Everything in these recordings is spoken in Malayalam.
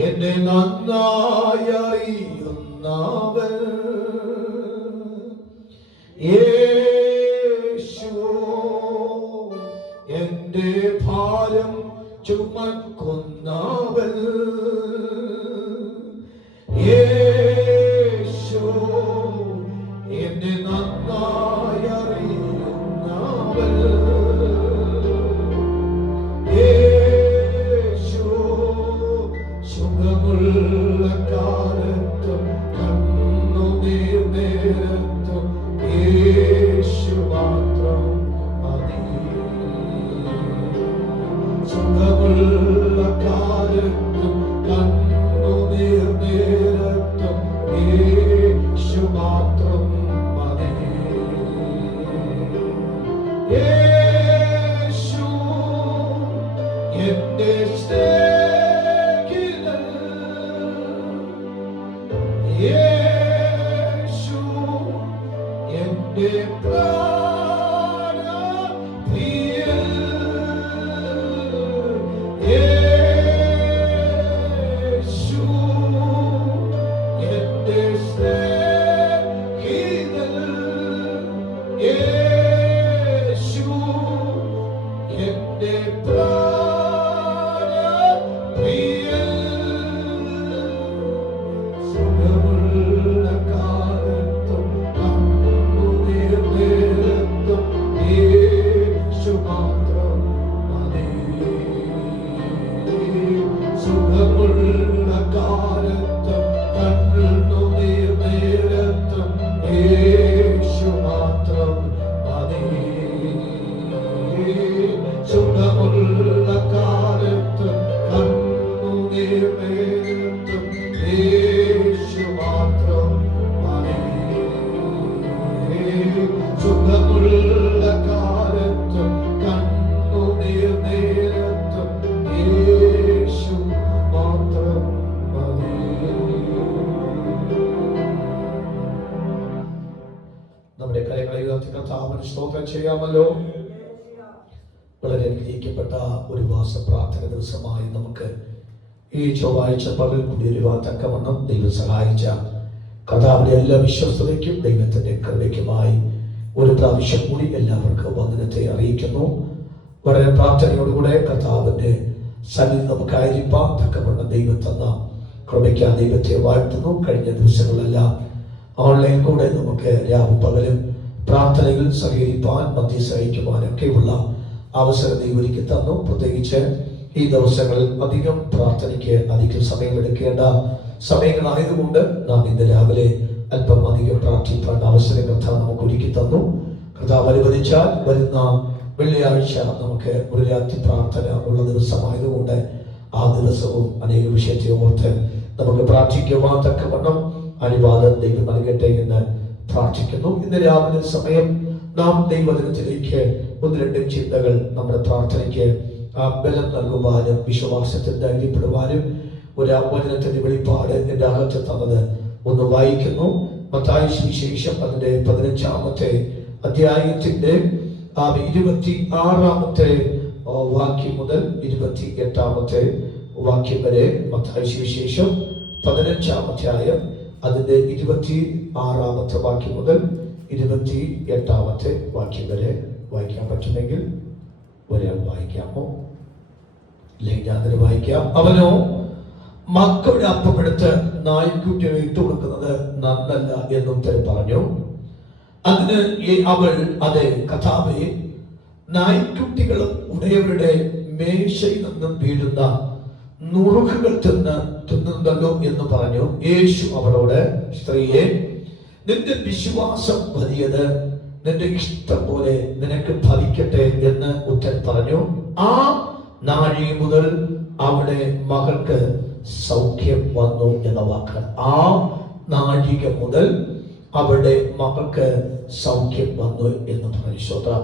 എന്നെ നന്നായി അറിയുന്നവൻ യേശു, എന്റെ ഭാരം ചുമക്കുന്നവൻ യേശു, എന്നെ നന്നായി അറിയുന്നവൻ യേശു, സുഖമുള്ള കാലത്തും കണ്ണുനീർ നേരത്തും യേശു മാത്രം മതി. സുഖമുള്ള കാലത്തും കണ്ണുനീർ നേരത്തും യേശു മാത്രം മതി. യേശു എന്റെ സ്നേഹിതൻ, യേശു എന്റെ പ്രാണപ്രിയൻ, യേശു എന്റെ സ്നേഹിതൻ, യേശു എന്റെ പ്രാണപ്രിയൻ. സുഖമുള്ള കാലത്തും കണ്ണുനീർ നേരത്തും യേശു മാത്രം മതി. സുഖമുള്ള കാലത്തും കണ്ണുനീർ നേരത്തും യേശു മാത്രം മതി. സുഖമുള്ള കാലത്തും കണ്ണുനീർ നേരത്തും യേശു മാത്രം മതി. സുഖമുള്ള കാലത്തും കണ്ണുനീർ നേരത്തും യേശു മാത്രം മതി. നമ്മുടെ കരങ്ങളെ ഉയർത്തി കർത്താവിന് സ്തോത്രം ചെയ്യാമല്ലോ. വളരെ അനുഗ്രഹിക്കപ്പെട്ട ഒരു വാസ പ്രാർത്ഥന ദിവസമായി നമുക്ക് ഈ ചൊവ്വാഴ്ച പകൽ കൂടിയൊരുവാൻ തക്കവണ്ണം ദൈവം സഹായിച്ച കർത്താവിന്റെ എല്ലാ വിശ്വസ്തതയ്ക്കും ദൈവത്തിന്റെ കൃപയ്ക്കുമായി ഒരു പ്രാവശ്യം കൂടി എല്ലാവർക്കും വന്ദനത്തെ അറിയിക്കുന്നു. വളരെ പ്രാർത്ഥനയോടുകൂടെ കർത്താവിന്റെ സന്നിധി നമുക്കായിരിക്കാൻ തക്കവണ്ണം ദൈവം തന്ന കൃപയ്ക്ക് ദൈവത്തെ വാഴ്ത്തുന്നു. കഴിഞ്ഞ ദിവസങ്ങളെല്ലാം ഓൺലൈൻ കൂടെ നമുക്ക് രാവും പകലും പ്രാർത്ഥനയിൽ സഹകരിപ്പാൻ മധ്യസഹിക്കുവാനൊക്കെയുള്ള അവസരം ദൈവം ഒരുക്കി തന്നു. പ്രത്യേകിച്ച് ഈ ദിവസങ്ങളിൽ അധികം പ്രാർത്ഥനയ്ക്ക് അധികം സമയമെടുക്കേണ്ട സമയങ്ങളായതുകൊണ്ട് നാം ഇന്ന് രാവിലെ അല്പം അധികം പ്രാർത്ഥിപ്പാൻ അവസരം കർത്താവ് നമുക്ക് ഒരുക്കി തന്നു. കർത്താവ് അനുവദിച്ചാൽ വരുന്ന വെള്ളിയാഴ്ച നമുക്ക് ഒരു രാത്രി പ്രാർത്ഥന ഉള്ള ദിവസമായതുകൊണ്ട് ആ ദിവസവും അനേക വിഷയത്തെ ഓർത്ത് നമുക്ക് പ്രാർത്ഥിക്കുവാൻ തക്കവണ്ണം അനുവാദം ദൈവം നൽകട്ടെ എന്ന് പ്രാർത്ഥിക്കുന്നു. ഇന്ന് രാവിലെ സമയം നാം ദൈവദിനത്തിലേക്ക് ഒന്ന് രണ്ട് ചിന്തകൾ നമ്മുടെ പ്രാർത്ഥനയ്ക്ക് ബലം നൽകുവാനും വിശ്വാസത്തിൽ ധൈര്യപ്പെടുവാനും ഒരു വചനത്തിന്റെ വെളിപ്പാട് എൻ്റെ അകത്ത് തന്നത് ഒന്ന് വായിക്കുന്നു. മത്തായി സുവിശേഷം അതിന്റെ 15-ാമത്തെ അധ്യായത്തിന്റെ 26-ാമത്തെ വാക്യം മുതൽ 28-ാമത്തെ വാക്യം വരെ. മത്തായി സുവിശേഷം 15-ാം അധ്യായം അതിന്റെ 26-ാമത്തെ വാക്യം മുതൽ 28-ാമത്തെ വാക്യം വരെ വായിക്കാൻ പറ്റുമെങ്കിൽ ഒരാൾ വായിക്കാമോ? അല്ലെങ്കിൽ ഞാനത് വായിക്കാം. അവനോ മക്കളുടെ അപ്പമെടുത്ത് നായ്ക്കുട്ടിയെ ഇട്ടുകൊടുക്കുന്നത് നന്നല്ല എന്ന് ഉത്തരം പറഞ്ഞു. അതിന് അവൾ, അതെ കഥാവേ, നായ്ക്കുട്ടികളും ഉടയവരുടെ മേശയിൽ നിന്നും വീഴുന്ന നുറുക്കുകൾ തിന്നുന്നല്ലോ എന്ന് പറഞ്ഞു. യേശു അവളോട്, സ്ത്രീയെ, നിന്റെ വിശ്വാസം വലിയത്, നിന്റെ ഇഷ്ടം പോലെ നിനക്ക് ഭവിക്കട്ടെ എന്ന് ഉത്തരം പറഞ്ഞു. ആ നാഴി മുതൽ അവിടെ മകൾക്ക് സൗഖ്യം വന്നു എന്ന വാക്ക്. ആ നാഴിക മുതൽ അവിടെ മകൾക്ക് സൗഖ്യം വന്നു എന്ന് പറഞ്ഞു.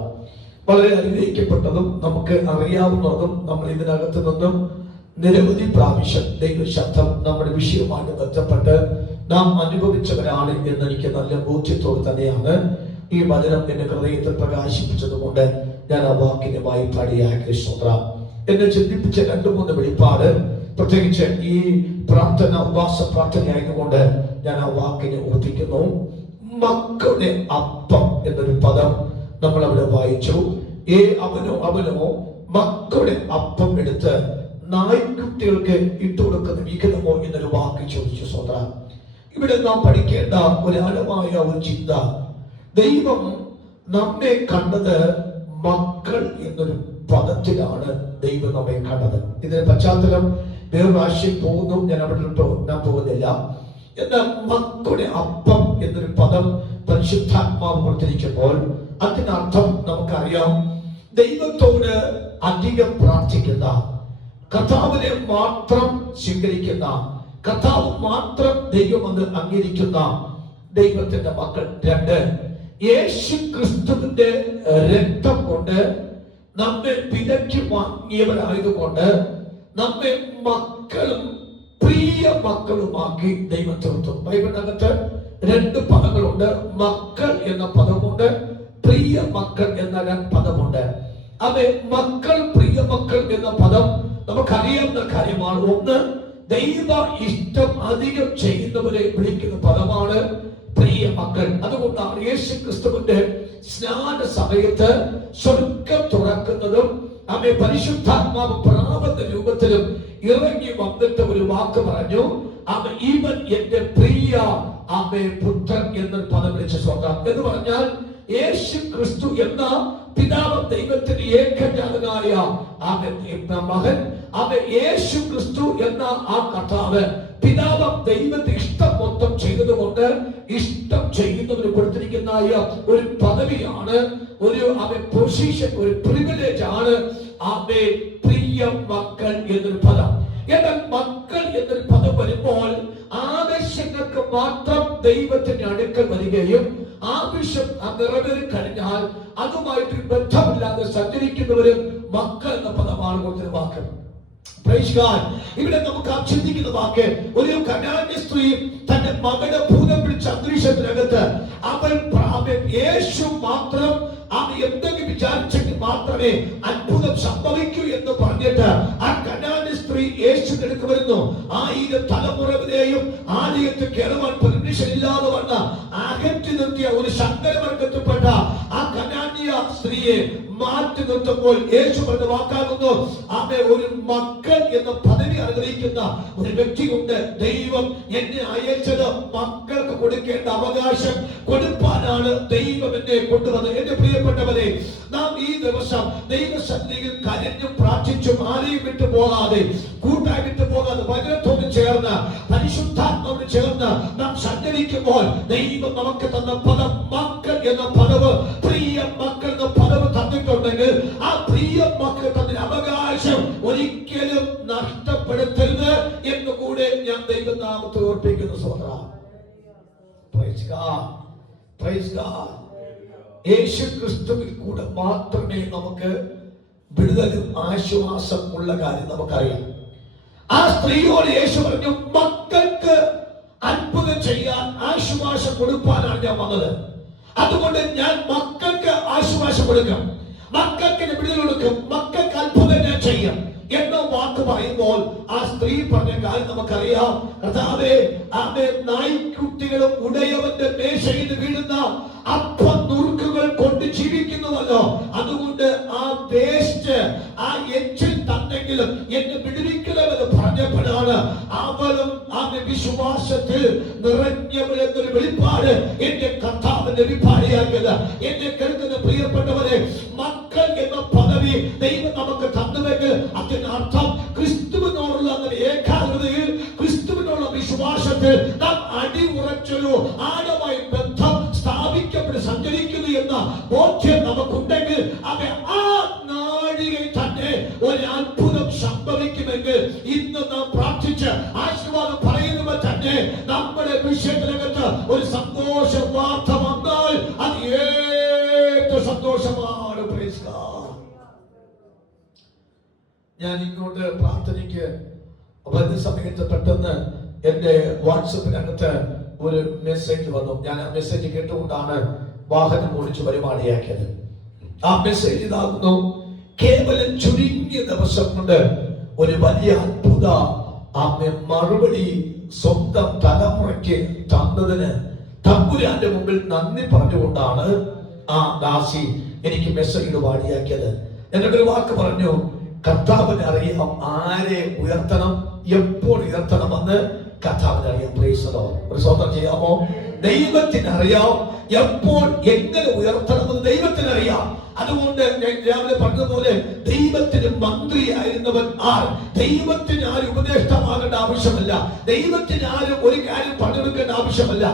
വളരെ അനുഗ്രഹിക്കപ്പെട്ടതും നമുക്ക് അറിയാവുന്നതും നമ്മൾ ഇതിനകത്ത് നിന്നും നിരവധി പ്രാവശ്യം ദൈവശബ്ദം നമ്മുടെ വിഷയവുമായി ബന്ധപ്പെട്ട് നാം അനുഭവിച്ചവരാണ് എന്നെനിക്ക് നല്ല ബോധ്യത്തോടെ തന്നെയാണ് ഈ വചനം എന്റെ ഹൃദയത്തിൽ പ്രകാശിപ്പിച്ചതുകൊണ്ട് ഞാൻ ആ വാക്കിനെ വായ്പാടിയാക്കി. എന്നെ ചിന്തിപ്പിച്ച 2-3 വെളിപ്പാട് പ്രത്യേകിച്ച് ഈ പ്രാർത്ഥന ഉപവാസ പ്രാർത്ഥന ആയതുകൊണ്ട് ഞാൻ ആ വാക്കിനെ ഓർപ്പിക്കുന്നു. മക്കളുടെ അപ്പം എന്നൊരു പദം നമ്മൾ അവിടെ വായിച്ചു. അവനോ മക്കളുടെ അപ്പം എടുത്ത് നായ്ക്കുട്ടികൾക്ക് ഇട്ടുകൊടുക്കുന്ന വിഹിതമോ എന്നൊരു വാക്ക് ചോദിച്ചു. സോദര, ഇവിടെ നാം പഠിക്കേണ്ട ഒരു ആഴമായ ഒരു ചിന്ത, ദൈവം നമ്മെ കണ്ടത് മക്കൾ എന്നൊരു പദത്തിലാണ് ദൈവം നമ്മെ കണ്ടത്. ഇതിന്റെ പശ്ചാത്തലം വേറൊരു ആശയം പോകുന്നു, ഞാൻ ഞാൻ പോകുന്നില്ല. എന്നാൽ മക്കളുടെ അപ്പം എന്നൊരു പദം പരിശുദ്ധാത്മാവ് കൊടുത്തിരിക്കുമ്പോൾ അതിനർത്ഥം നമുക്കറിയാം, ദൈവത്തോട് അധികം പ്രാർത്ഥിക്കുന്ന, കർത്താവിനെ മാത്രം സ്വീകരിക്കുന്ന, കർത്താവ് മാത്രം ദൈവമെന്ന് അംഗീകരിക്കുന്ന ദൈവത്തിന്റെ മക്കൾ. 2, യേശു ക്രിസ്തുവിന്റെ രക്തം കൊണ്ട് നമ്മെ വിലയ്ക്ക് വാങ്ങിയവരായതുകൊണ്ട് നമ്മെ മക്കളും പ്രിയ മക്കളുമാക്കി ദൈവം തീർത്തു. ബൈബിളിനകത്ത് 2 പദങ്ങളുണ്ട്. മക്കൾ എന്ന പദമുണ്ട്, പ്രിയ മക്കൾ എന്ന പദമുണ്ട്. അവ മക്കൾ, പ്രിയ മക്കൾ എന്ന പദം നമുക്കറിയാവുന്ന കാര്യമാണ്. ഒന്ന്, ദൈവ ഇഷ്ടം അധികം ചെയ്യുന്നവരെ വിളിക്കുന്ന പദമാണ് പ്രിയ മക്കൾ. അതുകൊണ്ടാണ് യേശു ക്രിസ്തുവിന്റെ സ്നാന സമയത്ത് സ്വർഗ്ഗം തുറക്കുന്നതും അവയെ പരിശുദ്ധാത്മാവ് പ്രാപന്ന രൂപത്തിലും ഇറങ്ങി വന്നിട്ട് ഒരു വാക്ക് പറഞ്ഞു, ഇവൻ എന്റെ പ്രിയ പുത്രൻ എന്നൊരു പദം വിളിച്ച് സ്വന്തം എന്ന് പറഞ്ഞാൽ യേശു ക്രിസ്തു എന്ന പിതാവ് ദൈവത്തിന്റെ ഏകജാതനായ മകൻ, യേശു ക്രിസ്തു എന്ന ആ കർത്താവ് പിതാവ് ദൈവത്തെ ഇഷ്ടം മൊത്തം ചെയ്തതുകൊണ്ട് ഇഷ്ടം ചെയ്യുന്നവന് കൊടുത്തിരിക്കുന്ന ഒരു പദവിയാണ്, ഒരു പൊസിഷൻ, ഒരു പ്രിവിലേജ് ആണ് പ്രിയ മക്കൾ എന്നൊരു പദം. എന്നാൽ മക്കൾ എന്നൊരു പദം വരുമ്പോൾ ആവശ്യങ്ങൾക്ക് മാത്രം ദൈവത്തിന്റെ അടുക്കൽ വരികയും ആവശ്യം നിറവേറി കഴിഞ്ഞാൽ അതുമായിട്ട് ബന്ധമില്ലാതെ സഞ്ചരിക്കുന്നവരും മക്കൾ എന്ന പദമാണ് കൊടുത്തൊരു വാക്ക്. ഇവിടെ നമുക്ക് ചിന്തിക്കുന്ന വാക്ക്, ഒരു കനാന്യ സ്ത്രീ തന്റെ മകനെ ഭൂതം പിടിച്ച അന്തരീക്ഷത്തിനകത്ത് അവൾ യേശു മാത്രം എന്തെങ്കിലും വിചാരിച്ചെങ്കിൽ മാത്രമേ അത്ഭുതം സംഭവിക്കൂ എന്ന് പറഞ്ഞിട്ട് ആ കനാന്യ സ്ത്രീ യേശു എടുക്ക് വരുന്നു. 1000 തലമുറവിനെയും ആലയത്തിൽ കയറുവാൻ പെർമിഷൻ ഇല്ലാതെ വന്ന അകറ്റി നിർത്തിയ ഒരു ശങ്കരവർഗത്തിൽപ്പെട്ട ആ കനാന്യ സ്ത്രീയെ മാറ്റി നിർത്തുമ്പോൾ യേശു പറഞ്ഞ വാക്കാകുന്നു, ഒരു മക്കൾ എന്ന പദവി അനുഗ്രഹിക്കുന്ന ഒരു വ്യക്തിയുണ്ട്. ദൈവം എന്നെ അയച്ചത് മക്കൾക്ക് കൊടുക്കേണ്ട അവകാശം കൊടുപ്പാനാണ് ദൈവം എന്നെ കൊണ്ടുവന്നത്. എന്റെ പ്രിയപ്പെട്ടവരെ, നാം ഈ ദിവസം ദൈവസന്നിധിയിൽ കരഞ്ഞും പ്രാർത്ഥിച്ചും ആരെയും വിട്ടു പോകാതെ, കൂട്ടായി വിട്ടു പോകാതെ, വചനത്തോട് ചേർന്ന് പരിശുദ്ധാത്മാവോട് ചേർന്ന് നാം സഞ്ചരിക്കുമ്പോൾ ദൈവം നമുക്ക് തന്ന പദം മക്കൾ എന്ന പദവ്, പ്രിയ മക്കൾ എന്ന പദവ് തന്നിട്ടുണ്ടെങ്കിൽ ആ പ്രിയ മക്കൾ തന്ന അവകാശം ഒരിക്കലും നഷ്ടപ്പെടുത്തരുത് എന്നുകൂടെ ഞാൻ ദൈവനാമത്തെ ഓർപ്പിക്കുന്നു. യേശു ക്രിസ്തുവിൽ കൂടെ മാത്രമേ നമുക്ക് വിടുതലും ആശ്വാസം ഉള്ള കാര്യം നമുക്കറിയാം. ആ സ്ത്രീയോട് യേശു പറഞ്ഞു, മക്കൾക്ക് അത്ഭുതം ചെയ്യാൻ ആശ്വാസം കൊടുക്കാനാണ് ഞാൻ വന്നത്. അതുകൊണ്ട് ഞാൻ മക്കൾക്ക് ആശ്വാസം കൊടുക്കാം, മക്കൾക്ക് വിടുതൽ കൊടുക്കും, മക്കൾക്ക് അത്ഭുതം ഞാൻ ചെയ്യാം എന്ന വാക്ക് പറയുമ്പോൾ ആ സ്ത്രീ പറഞ്ഞ കാര്യം നമുക്കറിയാം. കർത്താവേ, നായ്ക്കുട്ടികളും ഉടയവന്റെ മേശയിൽ വീഴുന്ന അപ്പം നുറുക്കുകൾ കൊണ്ട് ജീവിക്കുന്നുവല്ലോ, അതുകൊണ്ട് ആ വേസ്റ്റ്, ആ എച്ചിൽ തന്നെങ്കിലും എന്നെ വിടുവിക്കണമെന്ന് പറഞ്ഞപ്പോഴാണ് അവളും വിശ്വാസത്തിൽ നിറഞ്ഞവരെന്നൊരു വെളിപ്പാട് എന്റെ കർത്താവിന്റെ വെളിപ്പാടിയാക്കിയത്. എന്നെ കേൾക്കുന്ന പ്രിയപ്പെട്ടവരെ, മക്കൾ എന്ന പദവി ദൈവം നമുക്ക് തന്നുവെങ്കിൽ അതിനർത്ഥം ക്രിസ്തുവിനോടുള്ള ഏകാഗ്രതയിൽ, ക്രിസ്തുവിനോടുള്ള വിശ്വാസത്തിൽ നാം അടിയുറച്ചൊരു ആഴമായ ബന്ധം സ്ഥാപിക്കപ്പെട്ട് സഞ്ചരിക്കുന്നു എന്ന ബോധ്യം നമുക്കുണ്ടെങ്കിൽ ആ നാഴികയിൽ തന്നെ ഒരു അത്ഭുതം സംഭവിക്കുമെങ്കിൽ ഇന്ന് നാം പ്രാർത്ഥിച്ച് ആശീർവാദം പറയുമ്പോൾ തന്നെ നമ്മുടെ വിഷയത്തിനകത്ത് ഒരു സന്തോഷ വാർത്ത വന്നാൽ അത് ഏറ്റവും സന്തോഷമാണ്. ഞാൻ ഇങ്ങോട്ട് പ്രാർത്ഥനയ്ക്ക് വരുന്ന സമയത്ത് പെട്ടെന്ന് എന്റെ വാട്സപ്പിനകത്ത് ഒരു മെസ്സേജ് വന്നു. ഞാൻ ആ മെസ്സേജ് കേട്ടുകൊണ്ടാണ് വാഹനം ഓടിച്ച് പരിപാടിയാക്കിയത്. ആ മെസ്സേജ് ഇതാകുന്നു, കേവലം ചുരുങ്ങിയ ദിവസം കൊണ്ട് ഒരു വലിയ അത്ഭുത ആമേൻ മറുപടി സ്വന്തം തലമുറയ്ക്ക് തന്നതിന് തമ്പുരാന്റെ മുമ്പിൽ നന്ദി പറഞ്ഞുകൊണ്ടാണ് ആ ദാസി എനിക്ക് മെസ്സേജ് വാടിയാക്കിയത്. എന്നിട്ടൊരു വാക്ക് പറഞ്ഞു, കർത്താവിന് അറിയാം ആരെ ഉയർത്തണം, എപ്പോൾ ഉയർത്തണമെന്ന് കർത്താവിന് അറിയാം. Price the Lord. ഒരു സ്വന്തം ചെയ്യാമോ? ദൈവത്തിന് അറിയാം എപ്പോൾ എങ്ങനെ ഉയർത്തണമെന്ന് ദൈവത്തിന് അറിയാം. അതുകൊണ്ട് ഞാൻ രാവിലെ പറഞ്ഞതുപോലെ ദൈവത്തിന് മന്ത്രിയായിരുന്നവൻ ആർ? ദൈവത്തിന് ആരും ഉപദേഷ്ടാകേണ്ട ആവശ്യമല്ല, ദൈവത്തിന് ആരും ഒരു കാര്യം പങ്കെടുക്കേണ്ട ആവശ്യമല്ല.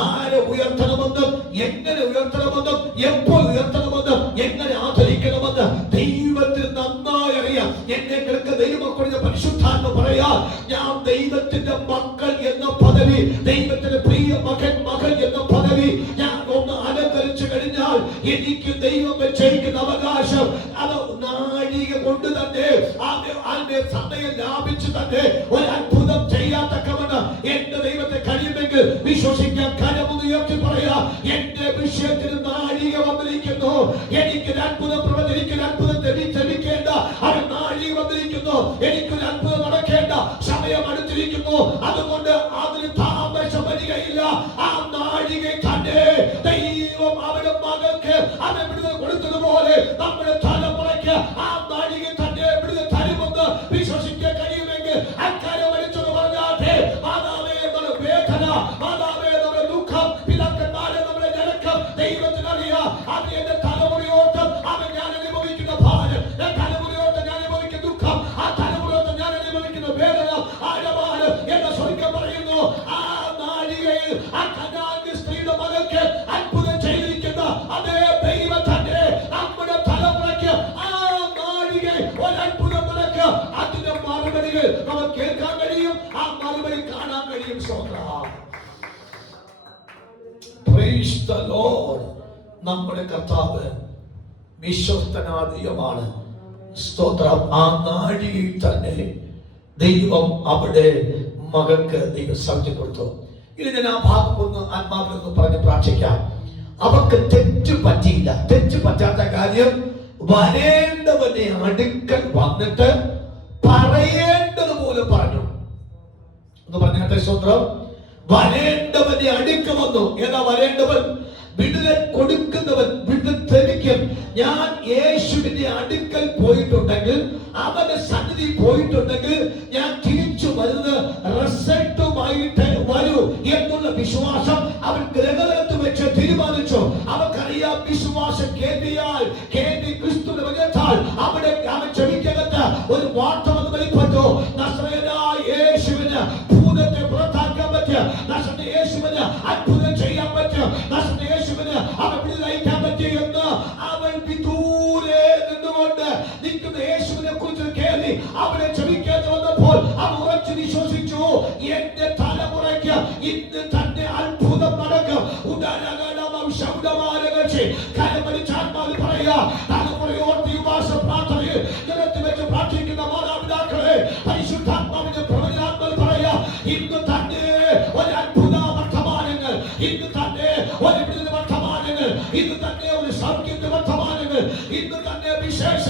ആരെ ഉയർത്തണമെന്നും എങ്ങനെ ഉയർത്തണമെന്നും എപ്പോൾ ഉയർത്തണമെന്നും എങ്ങനെ ആദരിക്കണമെന്ന് ദൈവത്തിന് നന്നായി അറിയാം. എന്നെ കേൾക്കുന്ന ദൈവമക്കളുടെ പരിശുദ്ധാത്മ പറയാ, ഞാൻ ദൈവത്തിന്റെ മക്കൾ എന്ന പദവി, ദൈവത്തിന്റെ പ്രിയ മകൻ മകൾ എന്ന പദവി ഞാൻ ഒന്ന് അലങ്കരിച്ചു കഴിഞ്ഞാൽ എനിക്ക് ദൈവം വെച്ചിരിക്കുന്ന അവകാശം അത് നാഴിക കൊണ്ട് തന്നെ അതിന്റെ സമയം ലാഭിച്ചു തന്നെ ഒരു അത്ഭുതം ചെയ്യാത്തക്കവണ്ണം എന്റെ ദൈവത്തെ കഴിയുമെങ്കിൽ വിശ്വസിക്കാൻ കരമൊന്ന് ഉയർത്തി പറയാ, എന്റെ വിഷയത്തിന് നാഴിക വന്നിരിക്കുന്നു, എനിക്കൊരു അത്ഭുതം പ്രവചിക്കുന്ന അത്ഭുതം ലഭിക്കേണ്ട അത് നാഴിക വന്നിരിക്കുന്നു, എനിക്കൊരു അത്ഭുതം നടക്കേണ്ട സമയം അടുത്തിരിക്കുന്നു. അതുകൊണ്ട് അതിന് താമസം വരികയില്ല. ആ നാഴിക തന്നെ ദൈവം അവരുടെ മകൾക്ക് അവൻ വിടുതൽ കൊടുത്തതുപോലെ നമ്മുടെ തലമുറയ്ക്ക് ആ നാഴിക തന്നെ വിടുതൽ തരുമെന്ന് വിശ്വസിക്കാൻ കഴിയുമെങ്കിൽ അക്കാര്യം വലിച്ചത് പറഞ്ഞാട്ടെ. മാതാവേ നമ്മുടെ വേദന, മാതാവേ നമ്മുടെ ദുഃഖം, പിതാക്കന്മാരെ നമ്മുടെ ഞരക്കം ദൈവത്തിനറിയാം. അത് എന്റെ തലമുറയോട്ടം അവൻ ഞാൻ അനുഭവിക്കുന്ന ഭാരം, തലമുറയോട്ടം ഞാൻ അനുഭവിക്കുന്ന ദുഃഖം, ആ തലമുറയോട്ടം ഞാൻ അനുഭവിക്കുന്ന വേദന ആഴമാണ് എന്ന് സ്വർഗ്ഗം പറയുന്നു. ആ നാഴികയിൽ ആ കനാന്യ സ്ത്രീയുടെ മകൾക്ക് അത്ഭുതം ചെയ്തിരിക്കുന്ന അതേ ദൈവം തന്നെ നമ്മുടെ തലമുറയ്ക്ക് ആ നാഴിക ഒരു അത്ഭുതം നടക്കുക. അതിന്റെ മറുപടികൾ നമുക്ക് കേൾക്കാൻ കഴിയും, ആ മറുപടി കാണാൻ കഴിയും. Price the Lord. നമ്മുടെ കർത്താവ് വിശ്വസ്തനാദിയമാണ്. സ്തോത്രം. ആ നാഴികയിൽ തന്നെ ദൈവം അവിടെ മകൾക്ക് ദൈവം സാക്ഷ്യം കൊടുത്തു. ഇനി ഞാൻ ആ ഭാഗം ഒന്ന് ആത്മാവിലൊന്ന് പറഞ്ഞ് പ്രാർത്ഥിക്കാം. അവർക്ക് തെറ്റ് പറ്റിയില്ല. തെറ്റ് പറ്റാത്ത കാര്യം വരേണ്ടവന്റെ അടുക്കൽ വന്നിട്ട് പറയേണ്ടതുപോലെ പറഞ്ഞു എന്ന് പറഞ്ഞാട്ടെ. സ്വന്തം വരേണ്ടവന്റെ അടുക്ക വന്നു. ഏതാ വരേണ്ടവൻ? വിടുതൽ കൊടുക്കുന്നവൻ, വിടുതൽ ധരിക്കും. ഞാൻ യേശുവിന്റെ അടുക്കൽ പോയിട്ടുണ്ടെങ്കിൽ, അവന്റെ സന്നിധി പോയിട്ടുണ്ടെങ്കിൽ ഞാൻ തിരിച്ചു വരുന്ന റിസൾട്ടുമായിട്ട് വരൂ എന്നുള്ള വിശ്വാസം അവൻ ഗ്രഹത്തിൽ വെച്ച് തീരുമാനിച്ചു. അവക്കറിയാം വിശ്വാസം കേൾവിയാൽ, കേൾവി ക്രിസ്തുവിന്റെ വചനത്താൽ. അവിടെ അവൻ ചെവിക്കകത്ത് ഒരു വാർത്ത വന്ന് വെളിപ്പെട്ടു. നസറേയനായ യേശുവിന് ഭൂതത്തെ പുറത്താക്കാൻ പറ്റുക, നസറേയനായ യേശുവിന് അത്ഭുതം ചെയ്യാൻ പറ്റുക, നസറേയനായ യേശുവിന് അവൻ വിടുതലയക്കാൻ പറ്റിയെന്ന് അവൻ ദൂരെ നിന്നുകൊണ്ട് നിൽക്കുന്ന യേശുവിനെ കുറിച്ച് കേൾവി അവനെ ചെവിക്കേണ്ടി വന്നപ്പോൾ അവൻ ഉറച്ചു വിശ്വസിച്ചു, എന്റെ തലമുറയ്ക്ക് ഇന്ന് തന്നെ അത്ഭുതം നടക്കും. കരമടിച്ചാത്മാവിൽ പറയുക, തലമുറയോർത്ത് യുവാസ പ്രാർത്ഥനയിൽ ജനത്തിൽ വെച്ച് പ്രാർത്ഥിക്കുന്ന മാതാപിതാക്കളെ പരിശുദ്ധാത്മാവിന്റെ പ്രവചനാത്മാവിൽ പറയുക, ഇന്ന് തന്നെ ഒരു അത്ഭുത വർത്തമാനങ്ങൾ, ഇന്ന് തന്നെ ഒരു വിടുതൽ വർത്തമാനങ്ങൾ, ഇന്ന് തന്നെ ഒരു സൗഖ്യത്തിന്റെ വർത്തമാനങ്ങൾ, ഇന്ന് തന്നെ വിശേഷ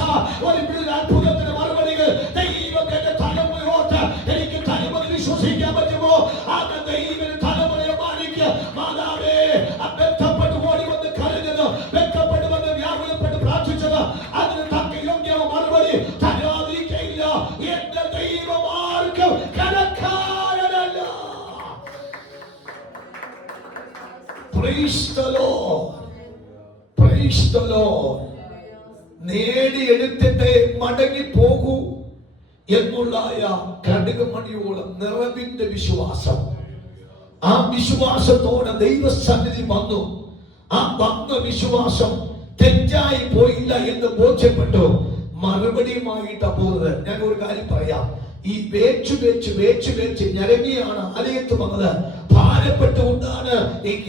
ഒരു വിടുതൽ അത്ഭുതത്തിന്റെ മറുപടികൾ ദൈവത്തിന്റെ തലമുറയോർത്ത് എനിക്ക് തലമുറ വിശ്വസിക്കാൻ പറ്റുമോ? അത് ദൈവത്തിന്റെ തലമുറയെ മാനിക്കുക. മാതാവേ, ബന്ധപ്പെട്ട് ഓടി വന്ന് കരഞ്ഞത്, ബന്ധപ്പെട്ട് വന്ന് വ്യാകുലപ്പെട്ട് പ്രാർത്ഥിച്ചത്, അതിന് തക്ക യോഗ്യ മറുപടി തരാതിരിക്കയില്ല. എന്റെ ദൈവം ആർക്കും കടക്കാരനല്ല. Praise the Lord. Praise the Lord. നേടിയെടുത്തിട്ട് മടങ്ങി പോകൂ എന്നുള്ള കടുകുമണിയോളം നിറവിന്റെ വിശ്വാസം, ആ വിശ്വാസത്തോടെ ദൈവസന്നിധി വന്നു. ആ വന്ന വിശ്വാസം തെറ്റായി പോയില്ല എന്ന് ബോധ്യപ്പെട്ടു. മറുപടിയുമായിട്ടാ പോകുന്നത്. ഞാൻ ഒരു കാര്യം പറയാം, ഈ വേച്ച് ഞരങ്ങിയാണ് ആലയത്ത് വന്നത്. ഭാരപ്പെട്ടുകൊണ്ടാണ്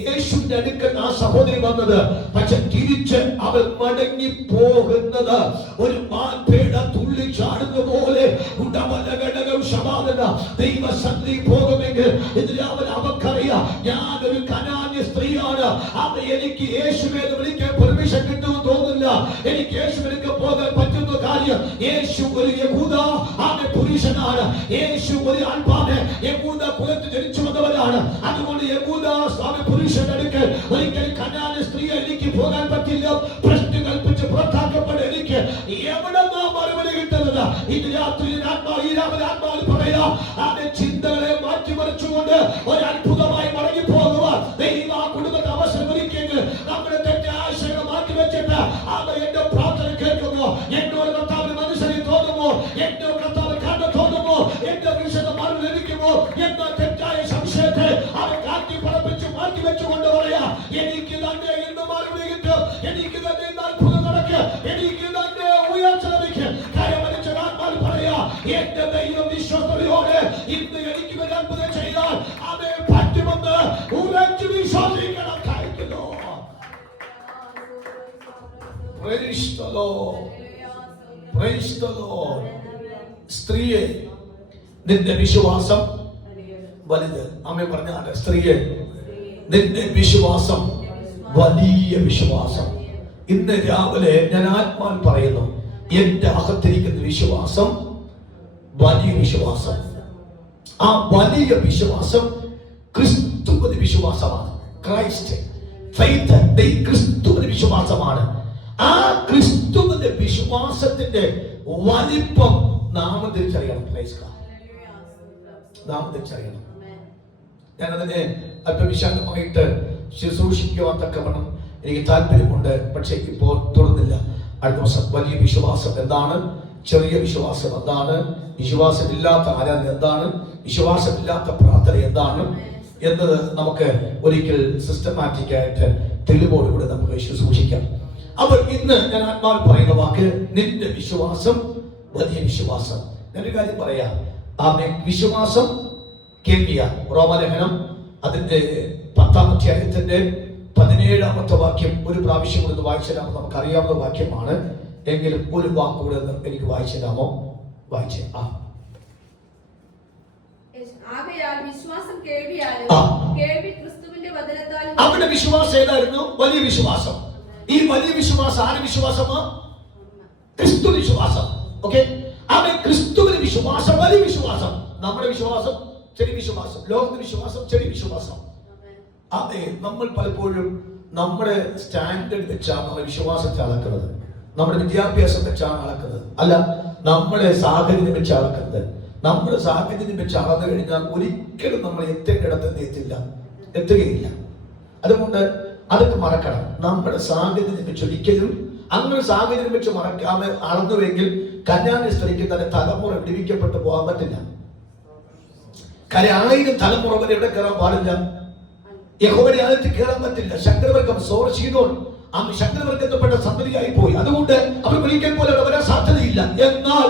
യേശുവിന്റെ അടുക്കൽ ആ സഹോദരി വന്നത്. പക്ഷെ തിരിച്ച് അവൾ മടങ്ങി പോകുന്നത് ഒരു മാൻപേട തുള്ളി ചാടുന്ന പോലെ ദൈവസന്നിധി പോകുമെങ്കിൽ അവക്കറിയാം, ഞാനൊരു കനാന്യ സ്ത്രീയാണ്. അവ എനിക്ക് യേശുവിനെ വിളിക്കാൻ പെർമിഷൻ കിട്ടുമെന്ന് തോന്നുന്നില്ല. എനിക്ക് യേശുവിലേക്ക് പോകാൻ പറ്റും ഓർക്കുന്ന കാര്യം, യേശു ഒരു യഹൂദ പുരുഷനാണ്. യേശു ഒരു ആത്മാവ് യഹൂദ കുലത്തിൽ ജനിച്ചു വന്നവരാണ്. അതുകൊണ്ട് യഹൂദ പുരുഷന്റെ അടുക്കൽ ഒരിക്കൽ കനാന്യ സ്ത്രീ എനിക്ക് പോകാൻ പറ്റില്ല, പ്രശ്നം കൽപ്പിച്ച് പുറത്താക്കപ്പെട്ട എനിക്ക് എവിടെ മറുപടി കിട്ടുന്നത്? ഇന്ന് രാത്രി ആത്മാവിൽ പറയാം, അവന്റെ ചിന്തകളെ മാറ്റിമറിച്ചുകൊണ്ട് ഒരു അത്ഭുതമായി മടങ്ങി പോകുക. ദൈവ കുടുംബത്തെ അവസരം ഒരുക്കിയെങ്കിൽ നമ്മുടെ തെറ്റാശകൾ മാറ്റിവെച്ചിട്ട് അവർ എന്റെ പ്രാർത്ഥന കേൾക്കുന്നു. എന്നോട് കർത്താവിന് മനസ്സിൽ തോന്നുമോ? എന്റെ കർത്താവ് കണ്ണ് തോന്നുമോ? എന്റെ വിഷയത്തെ മറു ലഭിക്കുമോ എന്ന തെറ്റായ സംശയത്തെ അവൻ കാറ്റി പറപ്പിച്ച് മാറ്റിവെച്ചുകൊണ്ട് പറയാ, എനിക്ക് തന്നെ ഇന്ന് മറുപടി കിട്ടും, എനിക്ക് തന്നെ ഇന്ന് അത്ഭുതം നടക്കും, എനിക്ക് തന്നെ ഉയർച്ച ലഭിക്കും. കരമടിച്ച ആത്മാവിൽ പറയാ, എന്റെ ദൈവം വിശ്വസ്തയോടെ ഇന്ന് എനിക്ക് ഒരു അത്ഭുതം ചെയ്താൽ അവനെ പറ്റുമെന്ന് ഉറച്ചു വിശ്വസിക്കണം. കഴിക്കുന്നു. Praise the Lord. Praise the Lord. സ്ത്രീയെ, നിന്റെ വിശ്വാസം വലുത്. അമ്മ പറഞ്ഞാണ്, സ്ത്രീയെ നിന്റെ വിശ്വാസം വലിയ വിശ്വാസം. ഇന്ന് രാവിലെ ഞാൻ ആത്മാവിൽ പറയുന്നു, എന്റെ അകത്തിരിക്കുന്ന വിശ്വാസം വലിയ വിശ്വാസം. ആ വലിയ വിശ്വാസം ക്രിസ്തുവിന്റെ വിശ്വാസമാണ്. ക്രൈസ്റ്റ് ഫെയ്ത്ത്, ക്രിസ്തുവിന്റെ വിശ്വാസമാണ്. ആ ക്രിസ്തുവിന്റെ വിശ്വാസത്തിന്റെ വലിപ്പം നാം തിരിച്ചറിയണം. നാം തിരിച്ചറിയണം. ഞാനതിനെ അല്പവിശാലമായിട്ട് ശുശ്രൂഷിക്കുവാൻ തക്കവണ്ണം എനിക്ക് താല്പര്യമുണ്ട്. പക്ഷേ ഇപ്പോൾ തുറന്നില്ല. അടുത്ത ദിവസം വലിയ വിശ്വാസം എന്താണ്, ചെറിയ വിശ്വാസം എന്താണ്, വിശ്വാസമില്ലാത്ത ആരാധന എന്താണ്, വിശ്വാസമില്ലാത്ത പ്രാർത്ഥന എന്താണ് എന്നത് നമുക്ക് ഒരിക്കൽ സിസ്റ്റമാറ്റിക് ആയിട്ട് തെളിവോടുകൂടി നമുക്ക് ശുശ്രൂഷിക്കാം. അപ്പോൾ ഇന്ന് ഞാൻ ആത്മാവിൽ പറയുന്ന വാക്ക്, നിന്റെ വിശ്വാസം വലിയ വിശ്വാസം. ഞാനൊരു കാര്യം പറയാം, വിശ്വാസം കേൾവിയ. റോമലേഖനം അതിന്റെ 10-ാം അധ്യായത്തിന്റെ 17-ാമത്തെ വാക്യം ഒരു പ്രാവശ്യം കൂടെ വായിച്ചാൽ നമുക്കറിയാവുന്ന വാക്യമാണ്. എങ്കിലും ഒരു വാക്കുകൂടെ എനിക്ക് വായിച്ചാമോ? വായിച്ചേ. അവരുടെ വിശ്വാസം ഏതായിരുന്നു? വലിയ വിശ്വാസം. ഈ വലിയ വിശ്വാസം ആരുടെ വിശ്വാസമാ? ക്രിസ്തു വിശ്വാസം. ഓക്കെ, അവൻ ക്രിസ്തുവിന്റെ വിശ്വാസം വലിയ വിശ്വാസം. നമ്മുടെ വിശ്വാസം ചെറിയ വിശ്വാസം, ലോകത്തിന്റെ വിശ്വാസം ചെറിയ വിശ്വാസം. അതെ, നമ്മൾ പലപ്പോഴും നമ്മുടെ സ്റ്റാൻഡേർഡ് വെച്ചാണ് നമ്മുടെ വിശ്വാസത്തെ അളക്കുന്നത്, നമ്മുടെ വിദ്യാഭ്യാസം വെച്ചാണ് അളക്കുന്നത്, അല്ല നമ്മുടെ സാഹചര്യം വെച്ച് അളക്കുന്നത്. നമ്മുടെ സാഹചര്യം വെച്ച് അളന്നു കഴിഞ്ഞാൽ ഒരിക്കലും നമ്മൾ എത്തേണ്ടിടത്ത് എത്തുകയില്ല. അതുകൊണ്ട് അതൊക്കെ മറക്കണം. നമ്മുടെ സാഹചര്യം വെച്ച് ഒരിക്കലും അങ്ങനെ സാഹചര്യം വെച്ച് മറക്കാതെ അളന്നുവെങ്കിൽ കന്യാന്യ സ്ത്രീക്ക് തന്നെ തലമുറ വിടിവിക്കപ്പെട്ടു പോകാൻ പറ്റില്ല. കാര്യം 1000 തലമുറ വരെ എവിടെ കയറാൻ പാടില്ല? യഹോവയുടെ ആലയത്തിൽ കയറാൻ പറ്റില്ല. ശങ്കരവർഗം ശങ്കരവർഗത്തിൽപ്പെട്ട സന്തതിയായി പോയി. അതുകൊണ്ട് അവർ ഒരിക്കൽ പോലെ അവിടെ വരാൻ സാധ്യതയില്ല. എന്നാൽ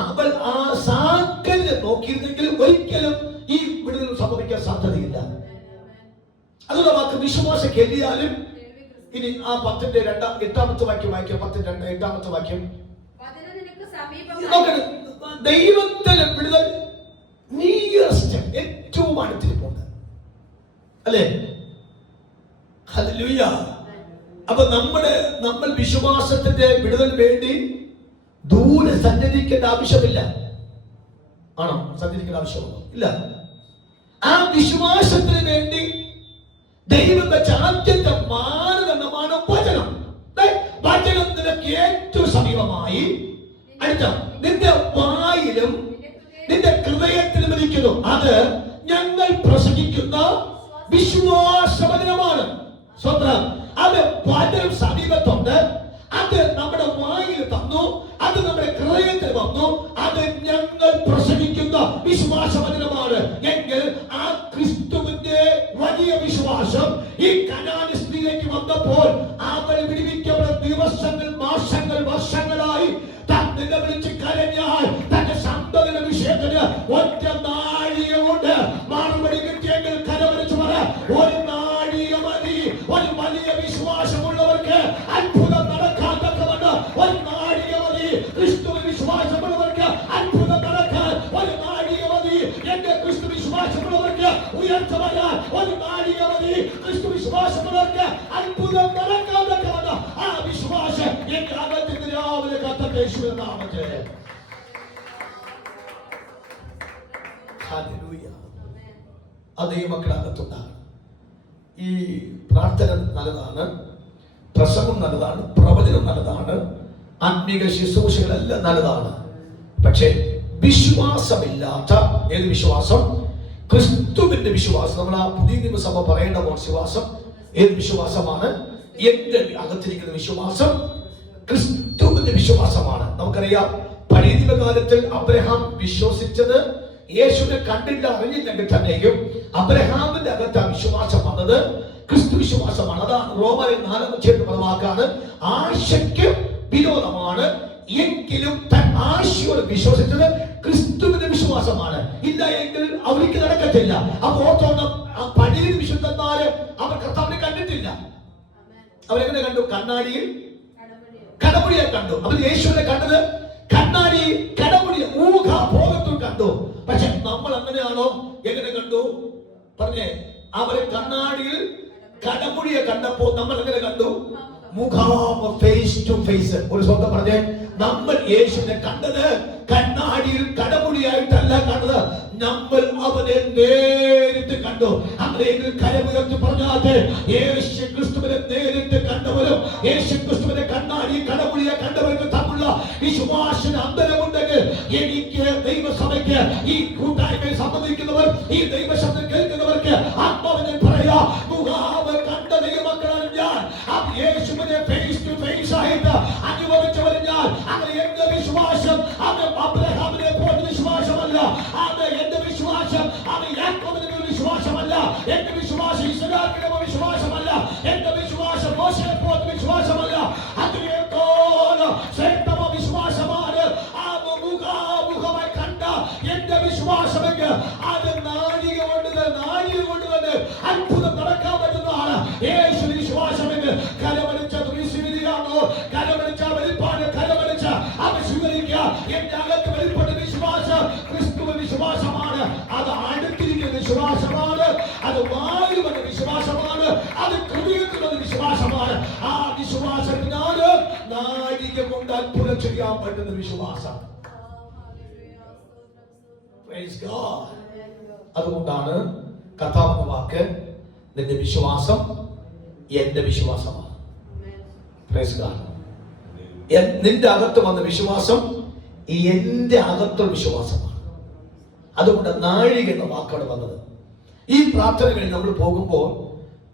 അവൾ ആ സാഹചര്യം നോക്കിയിരുന്നെങ്കിൽ ഒരിക്കലും ഈ വിടുതൽ സംഭവിക്കാൻ സാധ്യതയില്ല. അതുകൊണ്ട് വാക്ക് വിശ്വാസം കേൾവിയാലും. ഇനി ആ 10-ന്റെ 8-ാമത്തെ വാക്യം വായിക്കാം. 10-ന്റെ 8-ാമത്തെ വാക്യം. ദൈവത്തിന്റെ വിടുതൽ ഏറ്റവും അടുത്തിരിപ്പുണ്ട്, അല്ലേ? ഹല്ലേലൂയ. അപ്പൊ നമ്മൾ വിശ്വാസത്തിന്റെ വിടുതൽ വേണ്ടി ദൂരെ സഞ്ചരിക്കേണ്ട ആവശ്യമില്ല. ആണോ? സഞ്ചരിക്കേണ്ട ആവശ്യമുണ്ടോ? ഇല്ല. ആ വിശ്വാസത്തിന് വേണ്ടി ദൈവം വെച്ച ആദ്യത്തെ മാനദണ്ഡമാണ് വചനം. വചനം നിനക്ക് ഏറ്റവും സമീപമായി അടുത്ത നിന്റെ വായിലും നിന്റെ ഹൃദയത്തിലും ഇരിക്കുന്നു. അത് ഞങ്ങൾ പ്രസംഗിക്കുന്ന വിശ്വാസവചനമാണ്. സ്വന്തം അത് വചനം സമീപത്തുണ്ട്. അത് നമ്മുടെ വായിൽ തന്നു, അത് നമ്മുടെ ഹൃദയത്തിൽ വന്നു. അത് ഞങ്ങൾ പ്രസംഗിക്കുന്ന വിശ്വാസവചനമാണ്. എങ്കിൽ ആ ക്രിസ്തുവിന്റെ വലിയ വിശ്വാസം ഈ കനാന്യ സ്ത്രീയിലേക്ക് വന്നപ്പോൾ അവൾ വിടുവിക്കപ്പെട്ട ദിവസങ്ങൾ, മാസങ്ങൾ, വർഷങ്ങളായി തന്നെ വിളിച്ച് കരഞ്ഞാൽ തന്റെ സന്തതിയുടെ വിഷയത്തിന് ഒറ്റ നാഴിക കൊണ്ട് മറുപടി കിട്ടിയെങ്കിൽ കരമടിച്ചു പറ, ഒരു നാഴിക മതി. ഒരു വലിയ വിശ്വാസമുള്ളവർക്ക് അത്ഭുതം നടക്കാൻ തക്കവണ്ണം ഒരു നാഴിക മതി. ക്രിസ്തു വിശ്വാസമുള്ളവർക്ക് അത്ഭുതം നടക്കാൻ ഒരു നാഴിക മതി. എന്റെ ക്രിസ്തു വിശ്വാസമുള്ളവർക്ക് ഉയർച്ച വരാൻ ഒരു നാഴിക മതി. ക്രിസ്തു വിശ്വാസമുള്ളവർക്ക് അത്ഭുതം നടക്കാൻ തക്കവണ്ണം ആ വിശ്വാസം എന്റെ അകത്ത് രാവിലെ കത്ത കൊടുത്ത യേശുവിന്റെ നാമത്തിൽ. ഹല്ലേലൂയ. അത് ഈ മക്കളകത്തുണ്ടാകണം. ഈ പ്രാർത്ഥന നല്ലതാണ്, പ്രസംഗം നല്ലതാണ്, പ്രവചനം നല്ലതാണ്, ആത്മീക ശുശ്രൂഷകളെല്ലാം നല്ലതാണ്. പക്ഷേ വിശ്വാസമില്ലാത്ത ഏത് വിശ്വാസം? ക്രിസ്തുവിന്റെ വിശ്വാസം. നമ്മൾ ആ പുതിയ നിയമസഭ പറയേണ്ട വിശ്വാസം ഏത് വിശ്വാസമാണ്? എന്റെ അകത്തിരിക്കുന്ന വിശ്വാസം ക്രിസ്തുവിന്റെ വിശ്വാസമാണ്. നമുക്കറിയാം, പഴയ നിയമകാലത്തിൽ അബ്രഹാം വിശ്വസിച്ചത് യേശുവിനെ കണ്ടില്ല, അറിഞ്ഞില്ലെങ്കിൽ തന്നെയും അബ്രഹാമിന്റെ അകത്ത് ആ വിശ്വാസം വന്നത് ക്രിസ്തു വിശ്വാസമാണ്. അതാണ് റോമർ 4:4 വാക്കാണ്, ആശയ്ക്ക് വിരോധമാണ് എങ്കിലും തൻ ആശയോട് വിശ്വസിച്ചത് ക്രിസ്തുവിന്റെ വിശ്വാസമാണ്. ഇല്ല എങ്കിൽ അവർക്ക് നടക്കത്തില്ല. അപ്പൊ ഓർത്തോണം, ആ പഴയ വിശുദ്ധന്മാര് അവർ കർത്താവിനെ കണ്ടിട്ടില്ല. അവരെങ്ങനെ കണ്ടു? കണ്ണാടിയിൽ കടമുടിയെ കണ്ടു. അവർ യേശുവിനെ കണ്ടത് കണ്ണാടിയിൽ കടമുടിയെ ഊഹാഭോഗത്തിൽ കണ്ടു. പക്ഷെ നമ്മൾ അങ്ങനെയാണോ? എങ്ങനെ കണ്ടു? പറഞ്ഞേ, അവരെ കണ്ണാടിയിൽ കടമുടിയെ കണ്ടപ്പോ നമ്മൾ എങ്ങനെ കണ്ടു? മുഖാമുഖം, ഫേസ് ടു ഫേസ്. ഒരു സ്വന്തം പറഞ്ഞേ, നമ്മൾ യേശുവിനെ കണ്ടത് കണ്ണാടിയിൽ കടമുടിയായിട്ടല്ല കണ്ടത്, നമ്മൾ അവനെ നേരിട്ട് കണ്ടു. അങ്ങനെ കരമുയർത്തി പറഞ്ഞാൽ യേശു ക്രിസ്തുവിനെ നേരിട്ട് കണ്ടവരും യേശു ക്രിസ്തുവിനെ കണ്ണാടി കടമുടിയെ കണ്ടവർക്ക് തമ്മിലുള്ള വിശ്വാസത്തിന് അന്തരമുണ്ടെങ്കിൽ എനിക്ക് ദൈവസഭയ്ക്ക്, ഈ കൂട്ടായ്മയെ സംബന്ധിക്കുന്നവർ, ഈ ദൈവശബ്ദം കേൾക്കുന്നവർക്ക് ആത്മാവിനെ പറയാ, മുഖാവ് കണ്ട ദൈവമക്കളാണ് ഞാൻ. യേശുവിനെ ഫേസ് ടു ഫേസ് ആയിട്ട് അനുഭവിച്ചവർ ഞാൻ. അങ്ങനെ എന്റെ വിശ്വാസം അത് അബ്രഹാമിനെ പോലെ വിശ്വാസമല്ല. അത് എന്റെ വിശ്വാസം അത് യാക്കോബിന്റെ വിശ്വാസമല്ല. എന്റെ വിശ്വാസം ഇസ്രായേലിന്റെ വിശ്വാസമല്ല. എന്റെ വിശ്വാസം മോശയെ പോലെ വിശ്വാസമല്ല. അതിനേക്കാളും ശ്രേഷ്ഠമായ വിശ്വാസമാണ് അത് മുഖാമുഖമായി കണ്ട എന്റെ വിശ്വാസമെങ്കിൽ അത് നാഴിക കൊണ്ട് തന്നെ അത്ഭുതം നടക്കാൻ പറ്റുന്നതാണ് യേശു വിശ്വാസമെങ്കിൽ. കരമടിച്ച തുണിശിരിയാണോ? കരമടിച്ച വെളിപ്പാട് കരമടിച്ച അവൻ സ്വീകരിക്കുക. എന്റെ അകത്ത് വെളിപ്പെട്ട വിശ്വാസം ക്രിസ്തുവ വിശ്വാസമാണ്. അത് അടുത്തിരിക്കുന്ന വിശ്വാസമാണ്. അത് വായുവെന്ന വിശ്വാസമാണ്. അത് ഹൃദയത്തിലുള്ള വിശ്വാസമാണ്. ആ വിശ്വാസത്തിനാല് നാഴിക കൊണ്ട് അത്ഭുതം ചെയ്യാൻ പറ്റുന്ന വിശ്വാസം. അതുകൊണ്ടാണ് കർത്താവിന്റെ വാക്ക്, നിന്റെ വിശ്വാസം എന്റെ വിശ്വാസമാണ്. നിന്റെ അകത്ത് വന്ന വിശ്വാസം എന്റെ അകത്തുള്ള വിശ്വാസമാണ്. അതുകൊണ്ട് നാഴിക എന്ന വാക്കാണ് വന്നത്. ഈ പ്രാർത്ഥനകളിൽ നമ്മൾ പോകുമ്പോൾ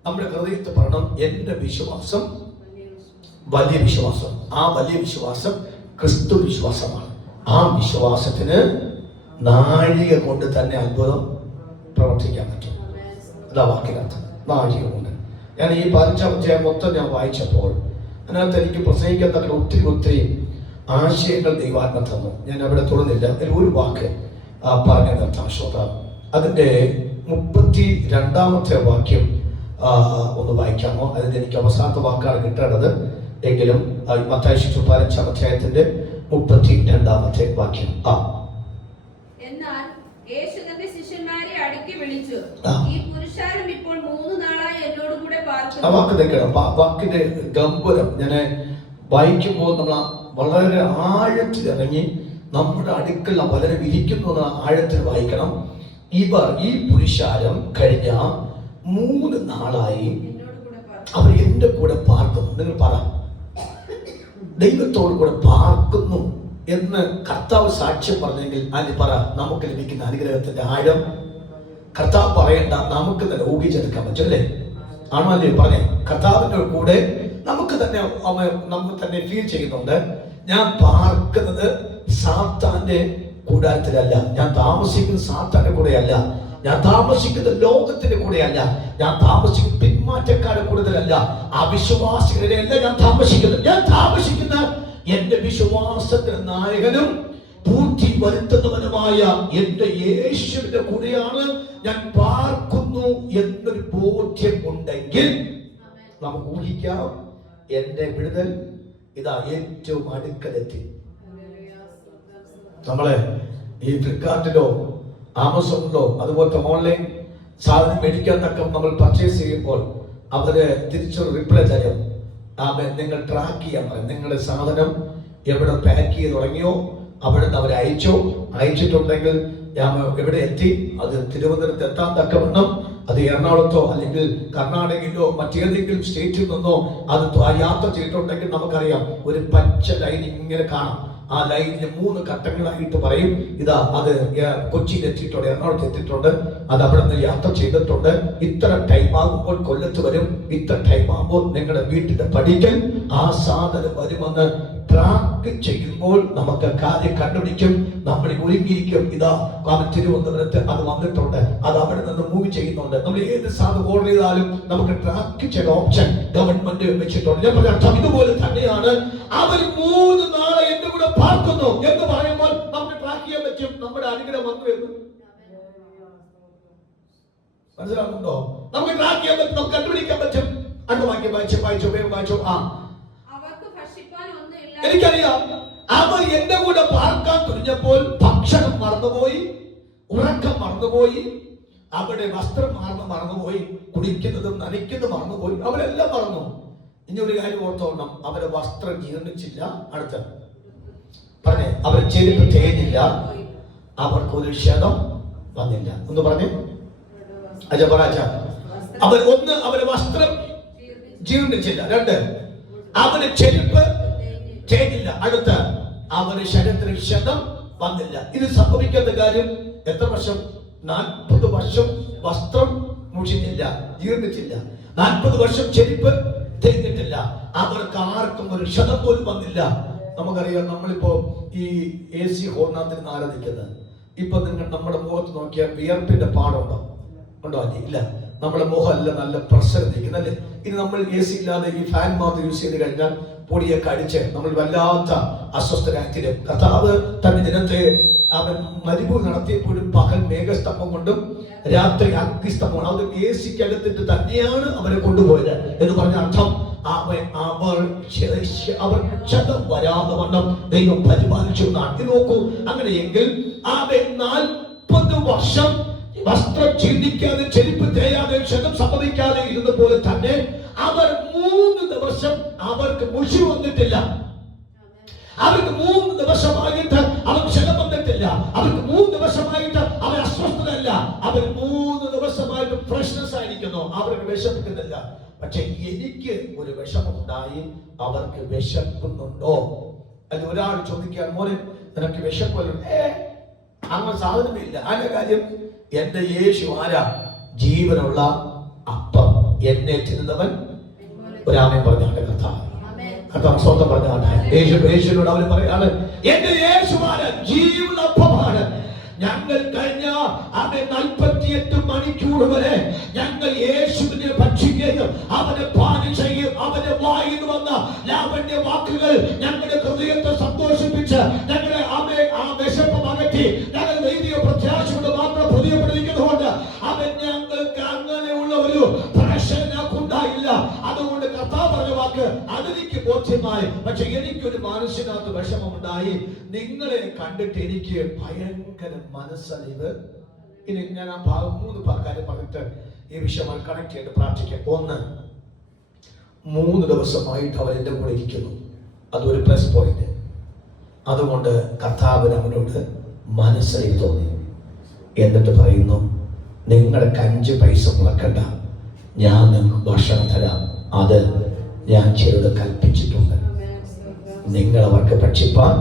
നമ്മുടെ ഹൃദയത്തിൽ പറയണം, എന്റെ വിശ്വാസം വലിയ വിശ്വാസം. ആ വലിയ വിശ്വാസം ക്രിസ്തു വിശ്വാസമാണ്. ആ വിശ്വാസത്തിന് നാഴിക കൊണ്ട് തന്നെ അത്ഭുതം പ്രവർത്തിക്കാൻ പറ്റും. അതാ വാക്കിനർത്ഥം, നാഴിക കൊണ്ട്. ഞാൻ ഈ 15-ാം അധ്യായം മൊത്തം ഞാൻ വായിച്ചപ്പോൾ അതിനകത്ത് എനിക്ക് പ്രസംഗിക്കാൻ ഒത്തിരി ആശയങ്ങൾ ദൈവാത്മ തന്നു. ഞാൻ അവിടെ തുടർന്നില്ല. അതിൽ ഒരു വാക്ക് പറഞ്ഞ നിർത്താം ശ്രോത. അതിൻ്റെ 32-ാമത്തെ വാക്യം ഒന്ന് വായിക്കാമോ? അതിന് എനിക്ക് അവസാനത്തെ വാക്കാണ് കിട്ടേണ്ടത്. എങ്കിലും മത്തായി 15-ാം അധ്യായത്തിന്റെ 32-ാമത്തെ വാക്യം. എന്നാൽ യേശു തന്റെ ശിഷ്യന്മാരെ അടുക്കി വിളിച്ചു, ഈ പുരുഷാരം ഇപ്പോൾ 3 നാളായി എന്നോട് കൂടെ പാർക്കുന്നു. ആ വാക്ക് നിൽക്കണം. വാക്കിന്റെ ഗംഭീരം ഞാൻ വായിക്കുമ്പോൾ നമ്മൾ വളരെ ആഴത്തിൽ ഇറങ്ങി നമ്മുടെ അടുക്കൽ വളരെ വിരിക്കുന്നു ആഴത്തിൽ വായിക്കണം. ഈ പുരുഷാരം കഴിഞ്ഞ 3 നാളായി അവർ എന്റെ കൂടെ പാർക്കുന്നു. നിങ്ങൾ പറ, ദൈവത്തോട് കൂടെ പാർക്കുന്നു എന്ന് കർത്താവ് സാക്ഷ്യം പറഞ്ഞെങ്കിൽ അതിന് പറ, നമുക്ക് ലഭിക്കുന്ന അനുഗ്രഹത്തിന്റെ ആഴം കർത്താവ് പറയണ്ട, നമുക്ക് തന്നെ ഊഹിച്ചെടുക്കാൻ പറ്റും അല്ലേ? ആണോ അല്ലേ? പറഞ്ഞേ, കർത്താവിന്റെ കൂടെ നമുക്ക് തന്നെ ഫീൽ ചെയ്യുന്നുണ്ട്. ഞാൻ പാർക്കുന്നത് സാത്താന്റെ കൂടാരത്തിലല്ല, ഞാൻ താമസിക്കുന്നത് സാത്താന്റെ കൂടെയല്ല, ഞാൻ താമസിക്കുന്ന ലോകത്തിന്റെ കൂടെയല്ല, ഞാൻ താമസിക്കുന്ന പിന്മാറ്റക്കാരുടെ കൂടുതലല്ല, അവിശ്വാസികളുടെ അല്ല ഞാൻ താമസിക്കുന്ന എന്റെ വിശ്വാസത്തിന്റെ നായകനും പൂർത്തി വരുത്തുന്നവനുമായ എന്റെ യേശുവിന്റെ കൂടെയാണ് ഞാൻ പാർക്കുന്നു എന്നൊരു ബോധ്യം ഉണ്ടെങ്കിൽ നമുക്ക് ഊഹിക്കാം, എന്റെ വിടുതൽ ഇതാ ഏറ്റവും അടുക്കലെത്തി. നമ്മളെ ഈ ഫ്ലിപ്കാർട്ടിലോ ആമസോണിലോ അതുപോലത്തെ ഓൺലൈൻ സാധനം മേടിക്കാൻ തക്കം നമ്മൾ പർച്ചേസ് ചെയ്യുമ്പോൾ അവര് തിരിച്ചൊരു റിപ്ലൈ തരും. നിങ്ങൾ ട്രാക്ക് ചെയ്യാൻ പറയും, നിങ്ങളുടെ സാധനം എവിടെ പാക്ക് ചെയ്ത് തുടങ്ങിയോ അവിടെ നിന്ന് അവരെ അയച്ചിട്ടുണ്ടെങ്കിൽ ഞാൻ എവിടെ എത്തി, അത് തിരുവനന്തപുരത്ത് എത്താൻ തക്കവണ്ണം, അത് എറണാകുളത്തോ അല്ലെങ്കിൽ കർണാടകയിലോ മറ്റേതെങ്കിലും സ്റ്റേറ്റിൽ നിന്നോ അത് യാത്ര ചെയ്തിട്ടുണ്ടെങ്കിൽ നമുക്കറിയാം ഒരു പച്ച ലൈൻ ഇങ്ങനെ കാണാം. ആ ലൈനിന് 3 ഘട്ടങ്ങളായിട്ട് പറയും, ഇതാ അത് കൊച്ചിയിൽ എത്തിയിട്ടുണ്ട്, എറണാകുളത്ത് എത്തിയിട്ടുണ്ട്, അത് അവിടെ നിന്ന് യാത്ര ചെയ്തിട്ടുണ്ട്, ഇത്ര ടൈം ആകുമ്പോൾ കൊല്ലത്ത് വരും, ഇത്ര ടൈം ആകുമ്പോൾ നിങ്ങളുടെ വീട്ടിന്റെ പടിക്കൽ ആ സാധനം വരുമെന്ന് ട്രാക്ക് ചെയ്യുമ്പോൾ നമുക്ക് കാര്യം കണ്ടുപിടിക്കും. നമ്മൾ ഒരുങ്ങിയിരിക്കും, ഇതാ തിരുവനന്തപുരത്ത് അത് വന്നിട്ടുണ്ട്, അത് അവിടെ നിന്ന് മൂവ് ചെയ്യുന്നുണ്ട്. നമ്മൾ ഏത് സാധനം ഓർഡർ ചെയ്താലും നമുക്ക് ട്രാക്ക് ചെയ്ത ഓപ്ഷൻ ഗവൺമെന്റ് വെച്ചിട്ടുണ്ട്. ഞാൻ പറഞ്ഞ അർത്ഥം ഇതുപോലെ തന്നെയാണ്. അവർ 3 നാളെ എന്റെ കൂടെ പാർക്കുന്നു എന്ന് പറയുമ്പോൾ നമുക്ക് ട്രാക്ക് ചെയ്യാൻ പറ്റും നമ്മുടെ അനുഗ്രഹം വന്നു എന്ന്. മനസ്സിലാകുന്നുണ്ടോ? നമുക്ക് ട്രാക്ക് ചെയ്യാൻ പറ്റും, നമുക്ക് കണ്ടുപിടിക്കാൻ പറ്റും. അടുത്ത വാക്യം വായിച്ചോ. എനിക്കറിയാം, അവർ എന്റെ കൂടെ പാർക്കാൻ തുനിഞ്ഞപ്പോൾ ഭക്ഷണം മറന്നുപോയി, ഉറക്കം മറന്നുപോയി, അവിടെ വസ്ത്രം മറന്നുപോയി, കുടിക്കുന്നതും നനയ്ക്കുന്നതും മറന്നുപോയി, അവരെല്ലാം മറന്നു. ഇനി ഒരു കാര്യം ഓർത്തോണം, അവരെ വസ്ത്രം ജീർണിച്ചില്ല. അടുത്ത പറഞ്ഞേ, അവർ ചെരുപ്പ് തേഞ്ഞില്ല, അവർക്കൊരു ക്ഷതം വന്നില്ല. ഒന്ന് പറഞ്ഞേ അവരെ വസ്ത്രം ജീർണിച്ചില്ല. 2 അവര് ചെരുപ്പ് തേഞ്ഞില്ല. അടുത്ത അവര് ശരീരത്തിന് ക്ഷതം വന്നില്ല. ഇത് സംഭവിക്കുന്ന കാര്യം എത്ര വർഷം? 40 വർഷം വസ്ത്രം മുഷിഞ്ഞില്ല, ജീർണിച്ചില്ല. 40 വർഷം ചെരുപ്പ് തേഞ്ഞിട്ടില്ല. അവർക്ക് ആർക്കും ഒരു ക്ഷതം പോലും വന്നില്ല. നമുക്കറിയാം, നമ്മളിപ്പോ ഈ AC ഹോർണാത്തിന് ആരാധിക്കുന്നത്, ഇപ്പൊ നിങ്ങൾ നമ്മുടെ മുഖത്ത് നോക്കിയാൽ വിയർപ്പിന്റെ പാടുണ്ടോ? ഉണ്ടോ? ഇല്ല. നമ്മുടെ മുഖമല്ല നല്ല പ്രഷർ നിൽക്കുന്നല്ലേ. ഇനി നമ്മൾ AC ഇല്ലാതെ ഈ ഫാൻ മാത്രം യൂസ് ചെയ്ത് കഴിഞ്ഞാൽ പൊടിയൊക്കെ അടിച്ച് നമ്മൾ വല്ലാത്ത അസ്വസ്ഥരാക്കിലും. കർത്താവ് തന്റെ ജനത്തെ അവൻ മരുഭൂമി നടത്തിയപ്പോഴും പകൽ മേഘസ്തംഭം കൊണ്ടും രാത്രി അഗ്നിസ്തംഭം, അത് AC അകത്തിട്ട് തന്നെയാണ് അവരെ കൊണ്ടുപോയത് എന്ന് പറഞ്ഞ അർത്ഥം അവർ ക്ഷതം വരാതെ വണ്ണം ദൈവം പരിപാലിച്ചു എന്നാണ്. നോക്കൂ, അങ്ങനെയെങ്കിൽ 40 വർഷം വസ്ത്രം ചിന്തിക്കാതെ ചെരുപ്പ് തേയാതെ ക്ഷതം സംഭവിക്കാതെ ഇരുന്ന പോലെ തന്നെ അവർ 3 ദിവസം അവർക്ക് മുഷി വന്നിട്ടില്ല. അവർക്ക് 3 ദിവസമായിട്ട് അവർ ക്ഷതം വന്നിട്ടില്ല. അവർക്ക് 3 ദിവസമായിട്ട് അവർ അസ്വസ്ഥതയല്ല. അവർ 3 ദിവസമായിട്ട് ഫ്രഷ്നെസ് ആയിരിക്കുന്നു. അവർക്ക് വിശപ്പിക്കുന്നില്ല. പക്ഷെ എനിക്ക് ഒരു വിഷമമുണ്ടായി. അവർക്ക് വിശക്കുന്നുണ്ടോ? അത് ഒരാൾ ചോദിക്കാൻ, മോനെ നിനക്ക് വിശപ്പല്ലോ? അങ്ങനെ സാധനമില്ല. അതിന്റെ കാര്യം, എന്റെ യേശു ആരാ? ജീവനുള്ള അപ്പം, എന്നെ തിന്നുന്നവൻ. ഒരാമൻ പറഞ്ഞാണ് കർത്താവ്. കർത്താവ് സ്വന്തം പറഞ്ഞാണ്. യേശുവിനോട് അവർ പറയാണ്, എന്റെ യേശുവാണ്, ജീവനുള്ള അപ്പമാണ്. ഞങ്ങൾ കഴിഞ്ഞ 48 മണിക്കൂർ വരെ ഞങ്ങൾ യേശുവിനെ ഭക്ഷിക്കുകയും അവനെ പാനം ചെയ്യും. അവന്റെ വായിൽ വന്ന ലാവണ്യ വാക്കുകൾ ഞങ്ങളുടെ ഹൃദയത്തെ സന്തോഷിപ്പിച്ച് ഞങ്ങളെ ആ വിശപ്പ് അകറ്റി ഞങ്ങൾ ദൈവിക പ്രത്യാശയോട് മാത്രം ഹൃദയപ്പെടുത്തിക്കുന്നതുകൊണ്ട് അവൻ ഞങ്ങൾക്ക് അങ്ങനെയുള്ള ഒരു പ്രശ്നം ഉണ്ടായില്ല. അതുകൊണ്ട് കർത്താവ് പറഞ്ഞ വാക്ക് അതെനിക്ക് ബോധ്യമായി. പക്ഷെ എനിക്കൊരു മനസ്സിനകത്ത് വിഷമമുണ്ടായി. നിങ്ങളെ കണ്ടിട്ട് എനിക്ക് ഭയങ്കര മനസ്സലിവ്. ഇനി ഞാൻ ആ ഭാഗം 3 കാര്യം പറഞ്ഞിട്ട് ഈ വിഷയം കണക്ട് ചെയ്ത് പ്രാർത്ഥിക്കാം. 1, 3 ദിവസമായിട്ട് അവർ എൻ്റെ കൂടെ ഇരിക്കുന്നു. അതൊരു പ്ലസ് പോയിന്റ്. അതുകൊണ്ട് കർത്താവിന് അവനോട് മനസ്സലിവ് തോന്നി. എന്നിട്ട് പറയുന്നു, നിങ്ങളുടെ 5 പൈസ മുടക്കണ്ട, ഞാൻ നിങ്ങൾക്ക് ഭക്ഷണം തരാം. അത് ഞാൻ ചിലത് കൽപ്പിച്ചിട്ടുണ്ട്. നിങ്ങൾ അവർക്ക് ഭക്ഷിപ്പാൻ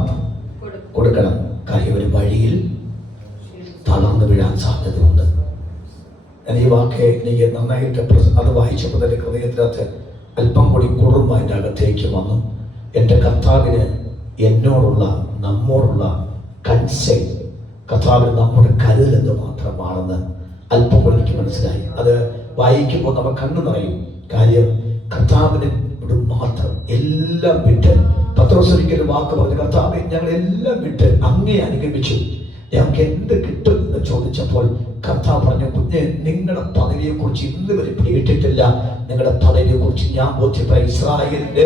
കൊടുക്കണം. കാര്യം ഒരു വഴിയിൽ തളർന്നു വീഴാൻ സാധ്യതയുണ്ട്. ഞാൻ ഈ വാക്ക് എനിക്ക് നന്നായിട്ട് അത് വായിച്ചപ്പോൾ തന്നെ ഹൃദയത്തിനകത്ത് അല്പം കൂടി കുളിർമ എൻ്റെ അകത്തേക്ക് വന്നു. എൻ്റെ കർത്താവിന് എന്നോടുള്ള നമ്മോടുള്ള കൺസേൺ, കർത്താവിന് നമ്മുടെ കരുതൽ മാത്രമാണെന്ന് അല്പം കൂടി എനിക്ക് മനസ്സിലായി. അത് വായിക്കുമ്പോൾ നമുക്ക് കണ്ണു നിറയും. കാര്യം കർത്താവിന് മാത്രം എല്ലാം വിട്ട്, പത്രോസ് ഒരിക്കലും വാക്ക് പറഞ്ഞു, കർത്താവേ ഞങ്ങൾ എല്ലാം വിട്ട് അങ്ങേ അനുഗമിച്ചു, ഞങ്ങൾക്ക് എന്ത് കിട്ടും എന്ന് ചോദിച്ചപ്പോൾ കർത്താവ് പറഞ്ഞു, കുഞ്ഞ്, നിങ്ങളുടെ പദവിയെ കുറിച്ച് ഇന്ന് വരെ കേട്ടിട്ടില്ല. നിങ്ങളുടെ പദവിയെ കുറിച്ച് ഞാൻ ബോധ്യപ്പെട്ട ഇസ്രായേലിന്റെ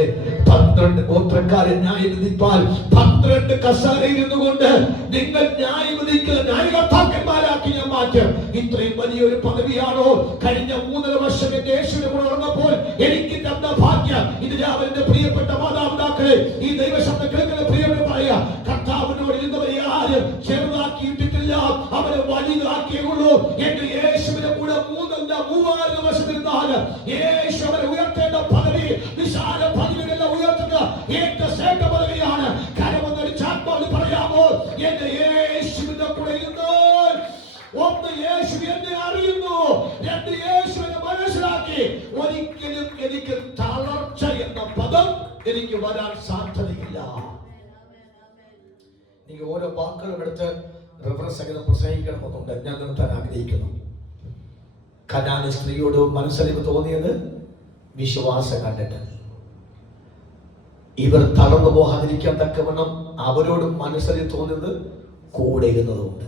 12 ഗോത്രക്കാരെ ന്യായം വിധിപ്പാൽ 12 കസേരയിരുന്നു കൊണ്ട് നിങ്ങൾ ന്യായം വിധിക്കുന്ന ന്യായകർത്താക്കന്മാരാക്കി ഞാൻ മാറ്റും. ഇത്രയും വലിയൊരു പദവിയാണോ? കഴിഞ്ഞ 3.5 വർഷം എന്റെ യേശുവിനെ കൂടെ ഉറങ്ങപ്പോൾ എനിക്ക് തന്ന ഭാഗ്യം. ഇത് രാവിലെ പ്രിയപ്പെട്ട മാതാപിതാക്കളെ, ഈ ദൈവശബ്ദം കേൾക്കുന്ന പ്രിയപ്പെട്ട പറയാ, കർത്താവിനോട് ഇരുന്നവരെ ആരും ചെറുതാക്കിയിട്ടില്ല, അവരെ വലുതാക്കിയുള്ളൂ. എന്റെ യേശുവിനെ കൂടെ 3,000 വർഷത്തിരുന്നാല് യേശു അവരെ ഉയർത്തേണ്ട പദവി നിസാര പദവികളെ ഉയർത്തുക ഏറ്റവും ശ്രേഷ്ഠ പദവിയാണ്. കരമൊന്നൊരു ചാത്മാവ് പറയാമോ? എന്റെ യേശുവിന്റെ കൂടെ ഇരുന്നാൽ, ഒന്ന്, യേശു എന്നെ അറിയുന്നു, 2, യേശുവിനെ മനസ്സിലാക്കി, ഒരിക്കലും എനിക്ക് തളർച്ച എന്ന പദം എനിക്ക് വരാൻ സാധ്യതയില്ല. നീ ഓരോ വാക്കുകളും എടുത്ത് റെഫറൻസ് പ്രസംഗിക്കണമെന്നുണ്ട്. ഞാൻ നിർത്താൻ ആഗ്രഹിക്കുന്നു. കനാന സ്ത്രീയോട് മനസ്സലിവ് തോന്നിയത് വിശ്വാസം കണ്ടിട്ട്. ഇവർ തളർന്നു പോകാതിരിക്കാൻ തക്കവണ്ണം അവരോട് മനസ്സലിവ് തോന്നിയത് കൂടെ ഇരുന്നതുകൊണ്ട്.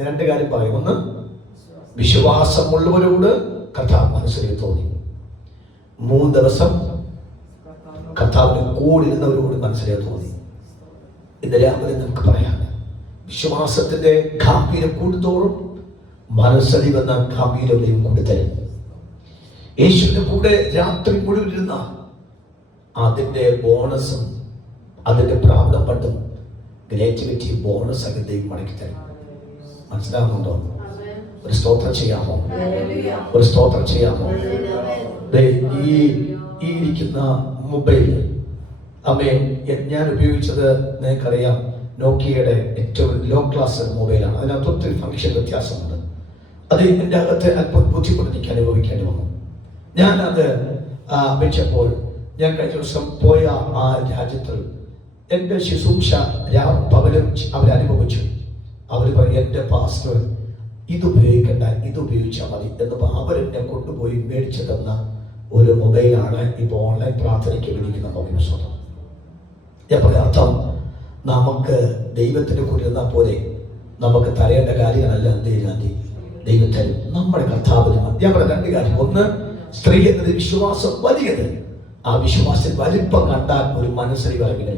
2 കാര്യം പറയും. ഒന്ന്, വിശ്വാസമുള്ളവരോട് കർത്താവ് മനസ്സലിവ് തോന്നി. 3 ദിവസം കർത്താവിന് കൂടെ ഇരുന്നവരോട് മനസ്സലിവ് തോന്നി. ഇന്ന് രാവിലെ നമുക്ക് പറയാം, വിശ്വാസത്തിന്റെ ഗാംഭീര്യം കൂടുന്തോറും മനസ്സലിവെന്ന ഗാംഭീര്യതയും കൂടുതലും. യേശുവിന്റെ കൂടെ രാത്രി മുഴുവൻ ഇരുന്ന അതിന്റെ ബോണസും അതിന്റെ പ്രാപ്തം പണ്ടും ഗ്രാറ്റുവിറ്റി ബോണസ് ഒക്കെ ദൈവം മടക്കി തരും. മനസ്സിലാകുന്നുണ്ടോ? ഒരു സ്തോത്രം ചെയ്യാമോ? ഒരു സ്തോത്രം ചെയ്യാമോ? ഈ ഇരിക്കുന്ന മൊബൈൽ ഞാൻ ഉപയോഗിച്ചത് നിങ്ങൾക്കറിയാം, നോക്കിയയുടെ ഏറ്റവും ലോ ക്ലാസ് മൊബൈലാണ്. അതിനകത്ത് ഒത്തിരി ഫംഗ്ഷൻ വ്യത്യാസമുണ്ട്. അത് എൻ്റെ അകത്ത് അല്പം ബുദ്ധിമുട്ട് എനിക്ക് അനുഭവിക്കേണ്ടി വന്നു. ഞാനത് വെച്ചപ്പോൾ ഞാൻ കഴിഞ്ഞ ദിവസം പോയ ആ രാജ്യത്തിൽ എൻ്റെ ശുശ്രൂഷ പകലും അവരനുഭവിച്ചു. അവർ പറയും, എൻ്റെ പാസ്റ്റർ ഇത് ഉപയോഗിക്കേണ്ട, ഇത് ഉപയോഗിച്ചാൽ മതി എന്നപ്പോൾ അവരെന്നെ കൊണ്ടുപോയി മേടിച്ചു തന്ന ഒരു മൊബൈലാണ് ഇപ്പോൾ ഓൺലൈൻ പ്രാർത്ഥനയ്ക്ക് വിളിക്കുന്ന മൊബൈൽ. സ്വന്തം ഞാൻ പറയാം, അർത്ഥം നമുക്ക് ദൈവത്തിന് കുറിയുന്നാൽ പോലെ നമുക്ക് തരേണ്ട കാര്യങ്ങളല്ല ദൈവം തരും. നമ്മുടെ കർത്താവിന് ഞാൻ പറയാം 2 കാര്യം. ഒന്ന്, സ്ത്രീ എന്നത് വിശ്വാസം വലിയത്. ആ വിശ്വാസത്തിൽ വലിപ്പം കണ്ടാൽ ഒരു മനസ്സിൽ വരവില്ല.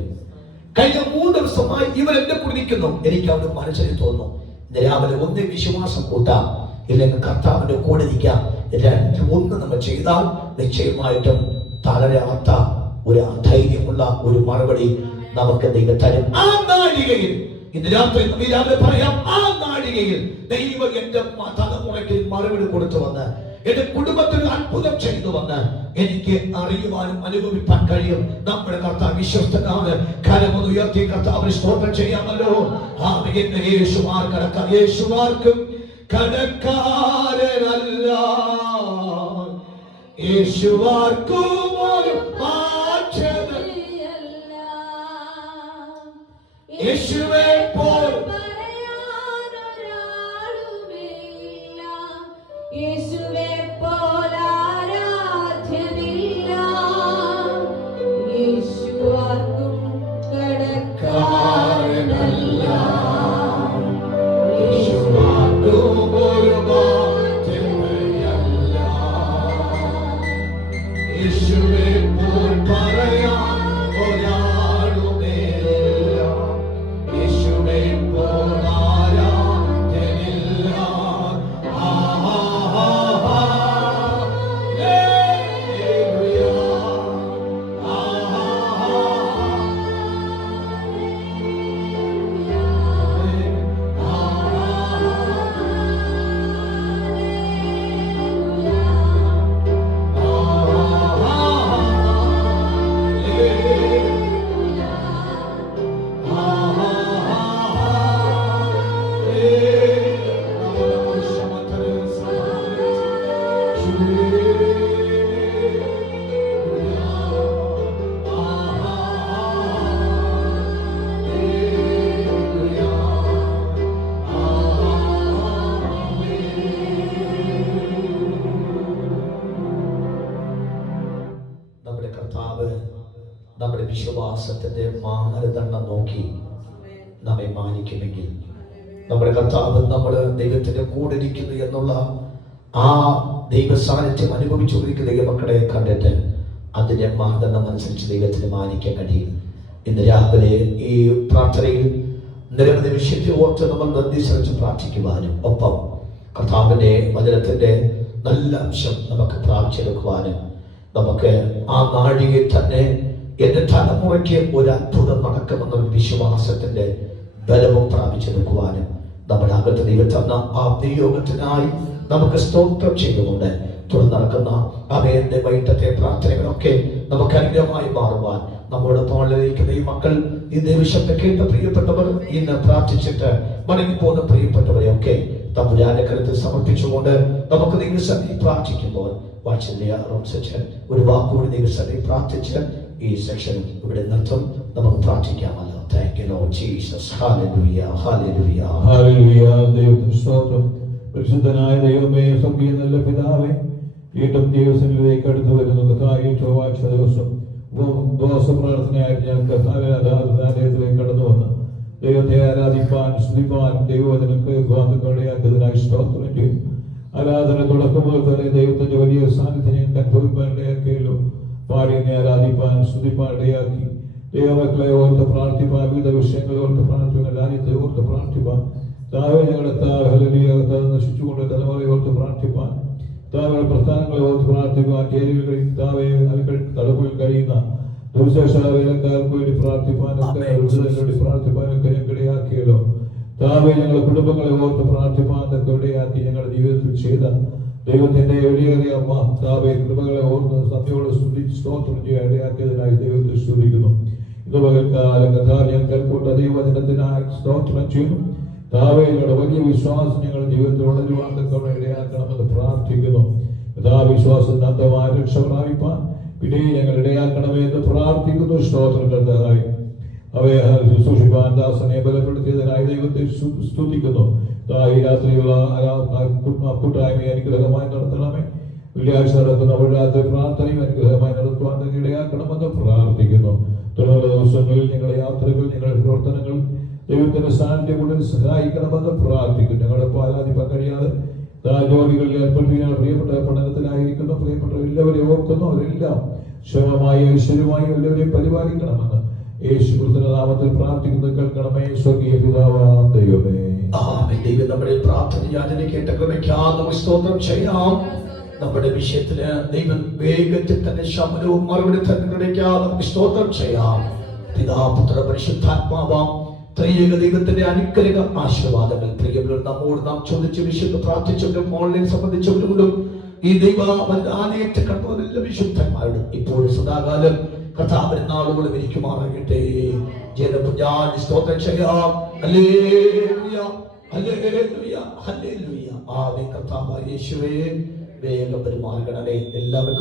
കഴിഞ്ഞ 3 ദിവസമായി ഇവർ എന്റെ കൂടെ നിൽക്കുന്നു. എനിക്ക് അവിടെ മനസ്സിൽ തോന്നുന്നു, ഇന്ന് രാവിലെ ഒന്ന് വിശ്വാസം കൂട്ടാം, ഇല്ലെങ്കിൽ കർത്താവിന്റെ കൂടെ നിൽക്കാം. 2 നമ്മൾ ചെയ്താൽ നിശ്ചയമായിട്ടും തളരാത്ത ഒരു ധൈര്യമുള്ള ഒരു മറുപടി നമുക്ക് ദൈവം തരും. ആ നാഴികയിൽ, ഇന്ന് രാവിലെ പറയാം, ആ നാഴികയിൽ ദൈവം എന്റെ തലമുറയ്ക്ക് മറുപടി കൊടുത്തു വന്ന് എന്റെ കുടുംബത്തിൽ അത്ഭുതം ചെയ്തു വന്ന് എനിക്ക് അറിയുവാനും അനുഭവിപ്പാൻ കഴിയും. നമ്മുടെ കർത്താവ് വിശ്വസ്തനാണ്. കരമൊന്ന് ഉയർത്തി കർത്താവിന് സ്തോത്രം ചെയ്യാമല്ലോ. യേശുമാർക്കും കടക്കാരനല്ല, യേശുവാർക്കും ഒരു യേശുവേ പോൽ പറയാനൊരാളുമില്ല, യേശുവേ പോൽ ആരാധ്യനില്ല, യേശുവാർക്കും കടക്കാരനല്ല, യേശുവാർക്കും ഒരു മാറ്റമല്ല, യേശുവേ പോൽ പറയാൻ നമ്മുടെ വിശ്വാസത്തിന്റെ മാനദണ്ഡം നോക്കി നമ്മെ മാനിക്കുമെങ്കിൽ നമ്മുടെ കർത്താവ് നമ്മുടെ ദൈവത്തിന്റെ കൂടെ ഇരിക്കുന്നു എന്നുള്ള ആ ദൈവ സാന്നിധ്യം അനുഭവിച്ചുകൊണ്ടിരിക്കുന്ന ദൈവമക്കളെ കണ്ടിട്ട് അതിന്റെ മാനദണ്ഡം അനുസരിച്ച് ദൈവത്തിന് മാനിക്കാൻ കഴിയും. ഇന്ന് രാവിലെ ഈ പ്രാർത്ഥനയിൽ നിരവധി വിഷയത്തെ ഓർത്ത് നമ്മൾ നിർദ്ദേശിച്ച് പ്രാർത്ഥിക്കുവാനും ഒപ്പം കർത്താവിന്റെ വചനത്തിന്റെ നല്ല അംശം നമുക്ക് പ്രാപിച്ചെടുക്കുവാനും നമുക്ക് ആ നാഴികയിൽ തന്നെ എന്റെ തലമുറയ്ക്ക് ഒരു അത്ഭുതം നടക്കുമെന്നൊരു വിശ്വാസത്തിന്റെ ബലവും പ്രാപിച്ചെടുക്കുവാനും നമ്മുടെ അകത്ത് ദൈവം തന്ന ആ നിയോഗത്തിനായി നമുക്ക് സ്തോത്രം ചെയ്തുകൊണ്ട് തുടർന്ന് നടക്കുന്ന അവയുടെ വൈകിട്ടത്തെ പ്രാർത്ഥനകളൊക്കെ നമുക്ക് അനുഗ്രഹമായി മാറുവാൻ നമ്മോടൊപ്പം വളരെയിരിക്കുന്ന ഈ മക്കൾ ഈ ദേവശബ്ദം കേട്ട പ്രിയപ്പെട്ടവർ ഇന്ന് പ്രാർത്ഥിച്ചിട്ട് മടങ്ങിപ്പോകുന്ന പ്രിയപ്പെട്ടവരെയൊക്കെ തമ്പുരാന്റെ കരുത്തിൽ സമർപ്പിച്ചുകൊണ്ട് നമുക്ക് ദൈവസന്നിധി പ്രാർത്ഥിക്കുമ്പോൾ വാത്സല്യ റോംസച്ചൻ ഒരു വാക്കുകൂടി ദൈവസന്നിധി പ്രാർത്ഥിച്ച് ഈ സെക്ഷൻ ഇവിടെ നിർത്തും. നമുക്ക് പ്രാർത്ഥിക്കാമല്ലോ. Thank you Lord Jesus. Hallelujah hallelujah hallelujah. ദൈവത്തിന് സ്തോത്രം. പരിശുദ്ധനായ ദൈവമേ, സ്വർഗ്ഗീയ നല്ല പിതാവേ, വീണ്ടും ദൈവസന്നിധിയിലേക്ക് അടുത്തു വരുന്ന കർത്താവേ, ചൊവ്വാഴ്ച ദിവസം ഉപവാസ പ്രാർത്ഥനയായിട്ട് ഞാൻ കർത്താവിന്റെ ആലയത്തിലേക്ക് കടന്നു വന്ന് ദൈവത്തെ ആരാധിപ്പാൻ സ്തുതിപ്പാൻ ദൈവവചനം കേൾക്കുവാൻ ഇടയാക്കിയതിനായി സ്തോത്രം ചെയ്യും. ആരാധന തുടക്കം മുതൽ തന്നെ ദൈവത്തിന്റെ വലിയ സാന്നിധ്യം ഞങ്ങൾക്ക് അനുഭവിപ്പാൻ ഇടയാക്കിയല്ലോ. പാടിയെ ആരാധിപ്പാൻ സ്തുതിപ്പാൻ ഇടയാക്കി ദൈവമക്കളെ ഓർത്ത് പ്രാർത്ഥിപ്പാൻ, വിവിധ വിഷയങ്ങളെ ഓർത്ത് പ്രാർത്ഥിപ്പാൻ, രാജ്യത്തെ ഓർത്ത് പ്രാർത്ഥിപ്പാൻ, താവേ ഞങ്ങളുടെ നശിച്ചുകൊണ്ട് തലമുറയെ ഓർത്ത് പ്രാർത്ഥിപ്പാൻ, താവയുടെ പ്രസ്ഥാനങ്ങളെ ഓർത്ത് പ്രാർത്ഥിപ്പാൻ, ജയിലുകളിൽ താവേ തടവുകളിൽ കഴിയുന്ന ദുർശേഷ വേലക്കാർക്ക് വേണ്ടി പ്രാർത്ഥിപ്പാനൊക്കെ വേണ്ടി പ്രാർത്ഥിപ്പാനൊക്കെ ഞങ്ങൾക്ക് ഇടയാക്കിയല്ലോ. താവേ ഞങ്ങളുടെ കുടുംബങ്ങളെ ഓർത്ത് പ്രാർത്ഥിപ്പാനൊക്കെ ഇടയാക്കി ഞങ്ങളുടെ ജീവിതത്തിൽ ചെയ്ത ദൈവത്തിന്റെ വലിയേറിയ അമ്മ താവേ കൃപകളെ ഓർത്ത് സഭയോട് സ്തോത്രം ചെയ്യാൻ ഇടയാക്കിയതിനായി ദൈവത്തെ സ്തുതിക്കുന്നു. ഇത് പകൽക്കാലം ഞാൻ കേൾക്കൊണ്ട് ദൈവവചനത്തിനായി സ്തോത്രം ചെയ്യുന്നു. താവേ ഞങ്ങളുടെ വലിയ വിശ്വാസം ഞങ്ങളുടെ ജീവിതത്തിൽ വളരുവാൻ ഇടയാക്കണമെന്ന് പ്രാർത്ഥിക്കുന്നു. യഥാവിശ്വാസത്തിന് അന്തമായ രക്ഷ പ്രാപിപ്പാൻ പിന്നെ ഞങ്ങൾ ഇടയാക്കണമേ എന്ന് പ്രാർത്ഥിക്കുന്നു. സ്തോത്രം കർത്താവേ, അവയെ ശുശ്രൂഷിപ്പാൻ ദാസനെ ബലപ്പെടുത്തിയതിനായി ദൈവത്തെ സ്തുതിക്കുന്നു. ഈ രാത്രിയുള്ള കൂട്ടായ്മയെ അനുഗ്രഹമായി നടത്തണമേ. വെള്ളിയാഴ്ച നടക്കുന്ന രാത്രി പ്രാർത്ഥനയും അനുഗ്രഹമായി നടത്തുവാൻ ഇടയാക്കണമെന്ന് പ്രാർത്ഥിക്കുന്നു. തുടർന്നുള്ള ദിവസങ്ങളിൽ ഞങ്ങളുടെ യാത്രകൾ, ഞങ്ങളുടെ പ്രവർത്തനങ്ങൾ ദൈവത്തിന്റെ സാന്നിധ്യം കൊണ്ട് സഹായിക്കണമെന്ന് പ്രാർത്ഥിക്കുന്നു. ഞങ്ങളുടെ ആരാധിപ്പാൻ കഴിയാതെ ജോലികളിൽ ഏർപ്പെട്ടിരിക്കുന്ന പ്രിയപ്പെട്ട പഠനത്തിലായിരിക്കുന്നു പ്രിയപ്പെട്ട എല്ലാവരെയും ഓർക്കുന്നു. അവരെല്ലാം ക്ഷമമായി ഐശ്വര്യമായി എല്ലാവരെയും പരിപാലിക്കണമെന്ന് യേശുക്രിസ്തുവിന്റെ നാമത്തിൽ പ്രാർത്ഥിക്കുന്നു. കേൾക്കണമേ സ്വർഗീയ പിതാവാം ദൈവമേ. ദൈവം നമ്മുടെ പ്രാർത്ഥന യാചന കേട്ട കൃപയ്ക്ക് സ്തോത്രം ചെയ്യാം. നമ്മുടെ വിഷയത്തിന് ദൈവം വേഗത്തിൽ തന്നെ ശമനവും മറുപടി തന്നെ സ്തോത്രം ചെയ്യാം. പിതാപുത്ര പരിശുദ്ധാത്മാവാം ത്രിയേക ദൈവത്തിന്റെ അനുഗ്രഹ ആശീർവാദങ്ങൾ പ്രിയമുള്ളവർ നമ്മോട് നാം ചോദിച്ച വിശുദ്ധ പ്രാർത്ഥിച്ചവരും ഓൺലൈൻ സംബന്ധിച്ചവരും ഈ ദൈവ ആലയത്തെ കണ്ടവരെല്ലാം വിശുദ്ധന്മാരുടെ ഇപ്പോഴും സദാകാലം കർത്താവിന്റെ നാളുകൾ ഇരിക്കുമാറാകട്ടെ. ജനപുജാതി സ്തോത്രം ചെയ്യാം. Hallelujah hallelujah hallelujah. ആമേൻ. കർത്താവായ യേശുവേ വേഗം പെരുമാറണമേ. എല്ലാവർക്കും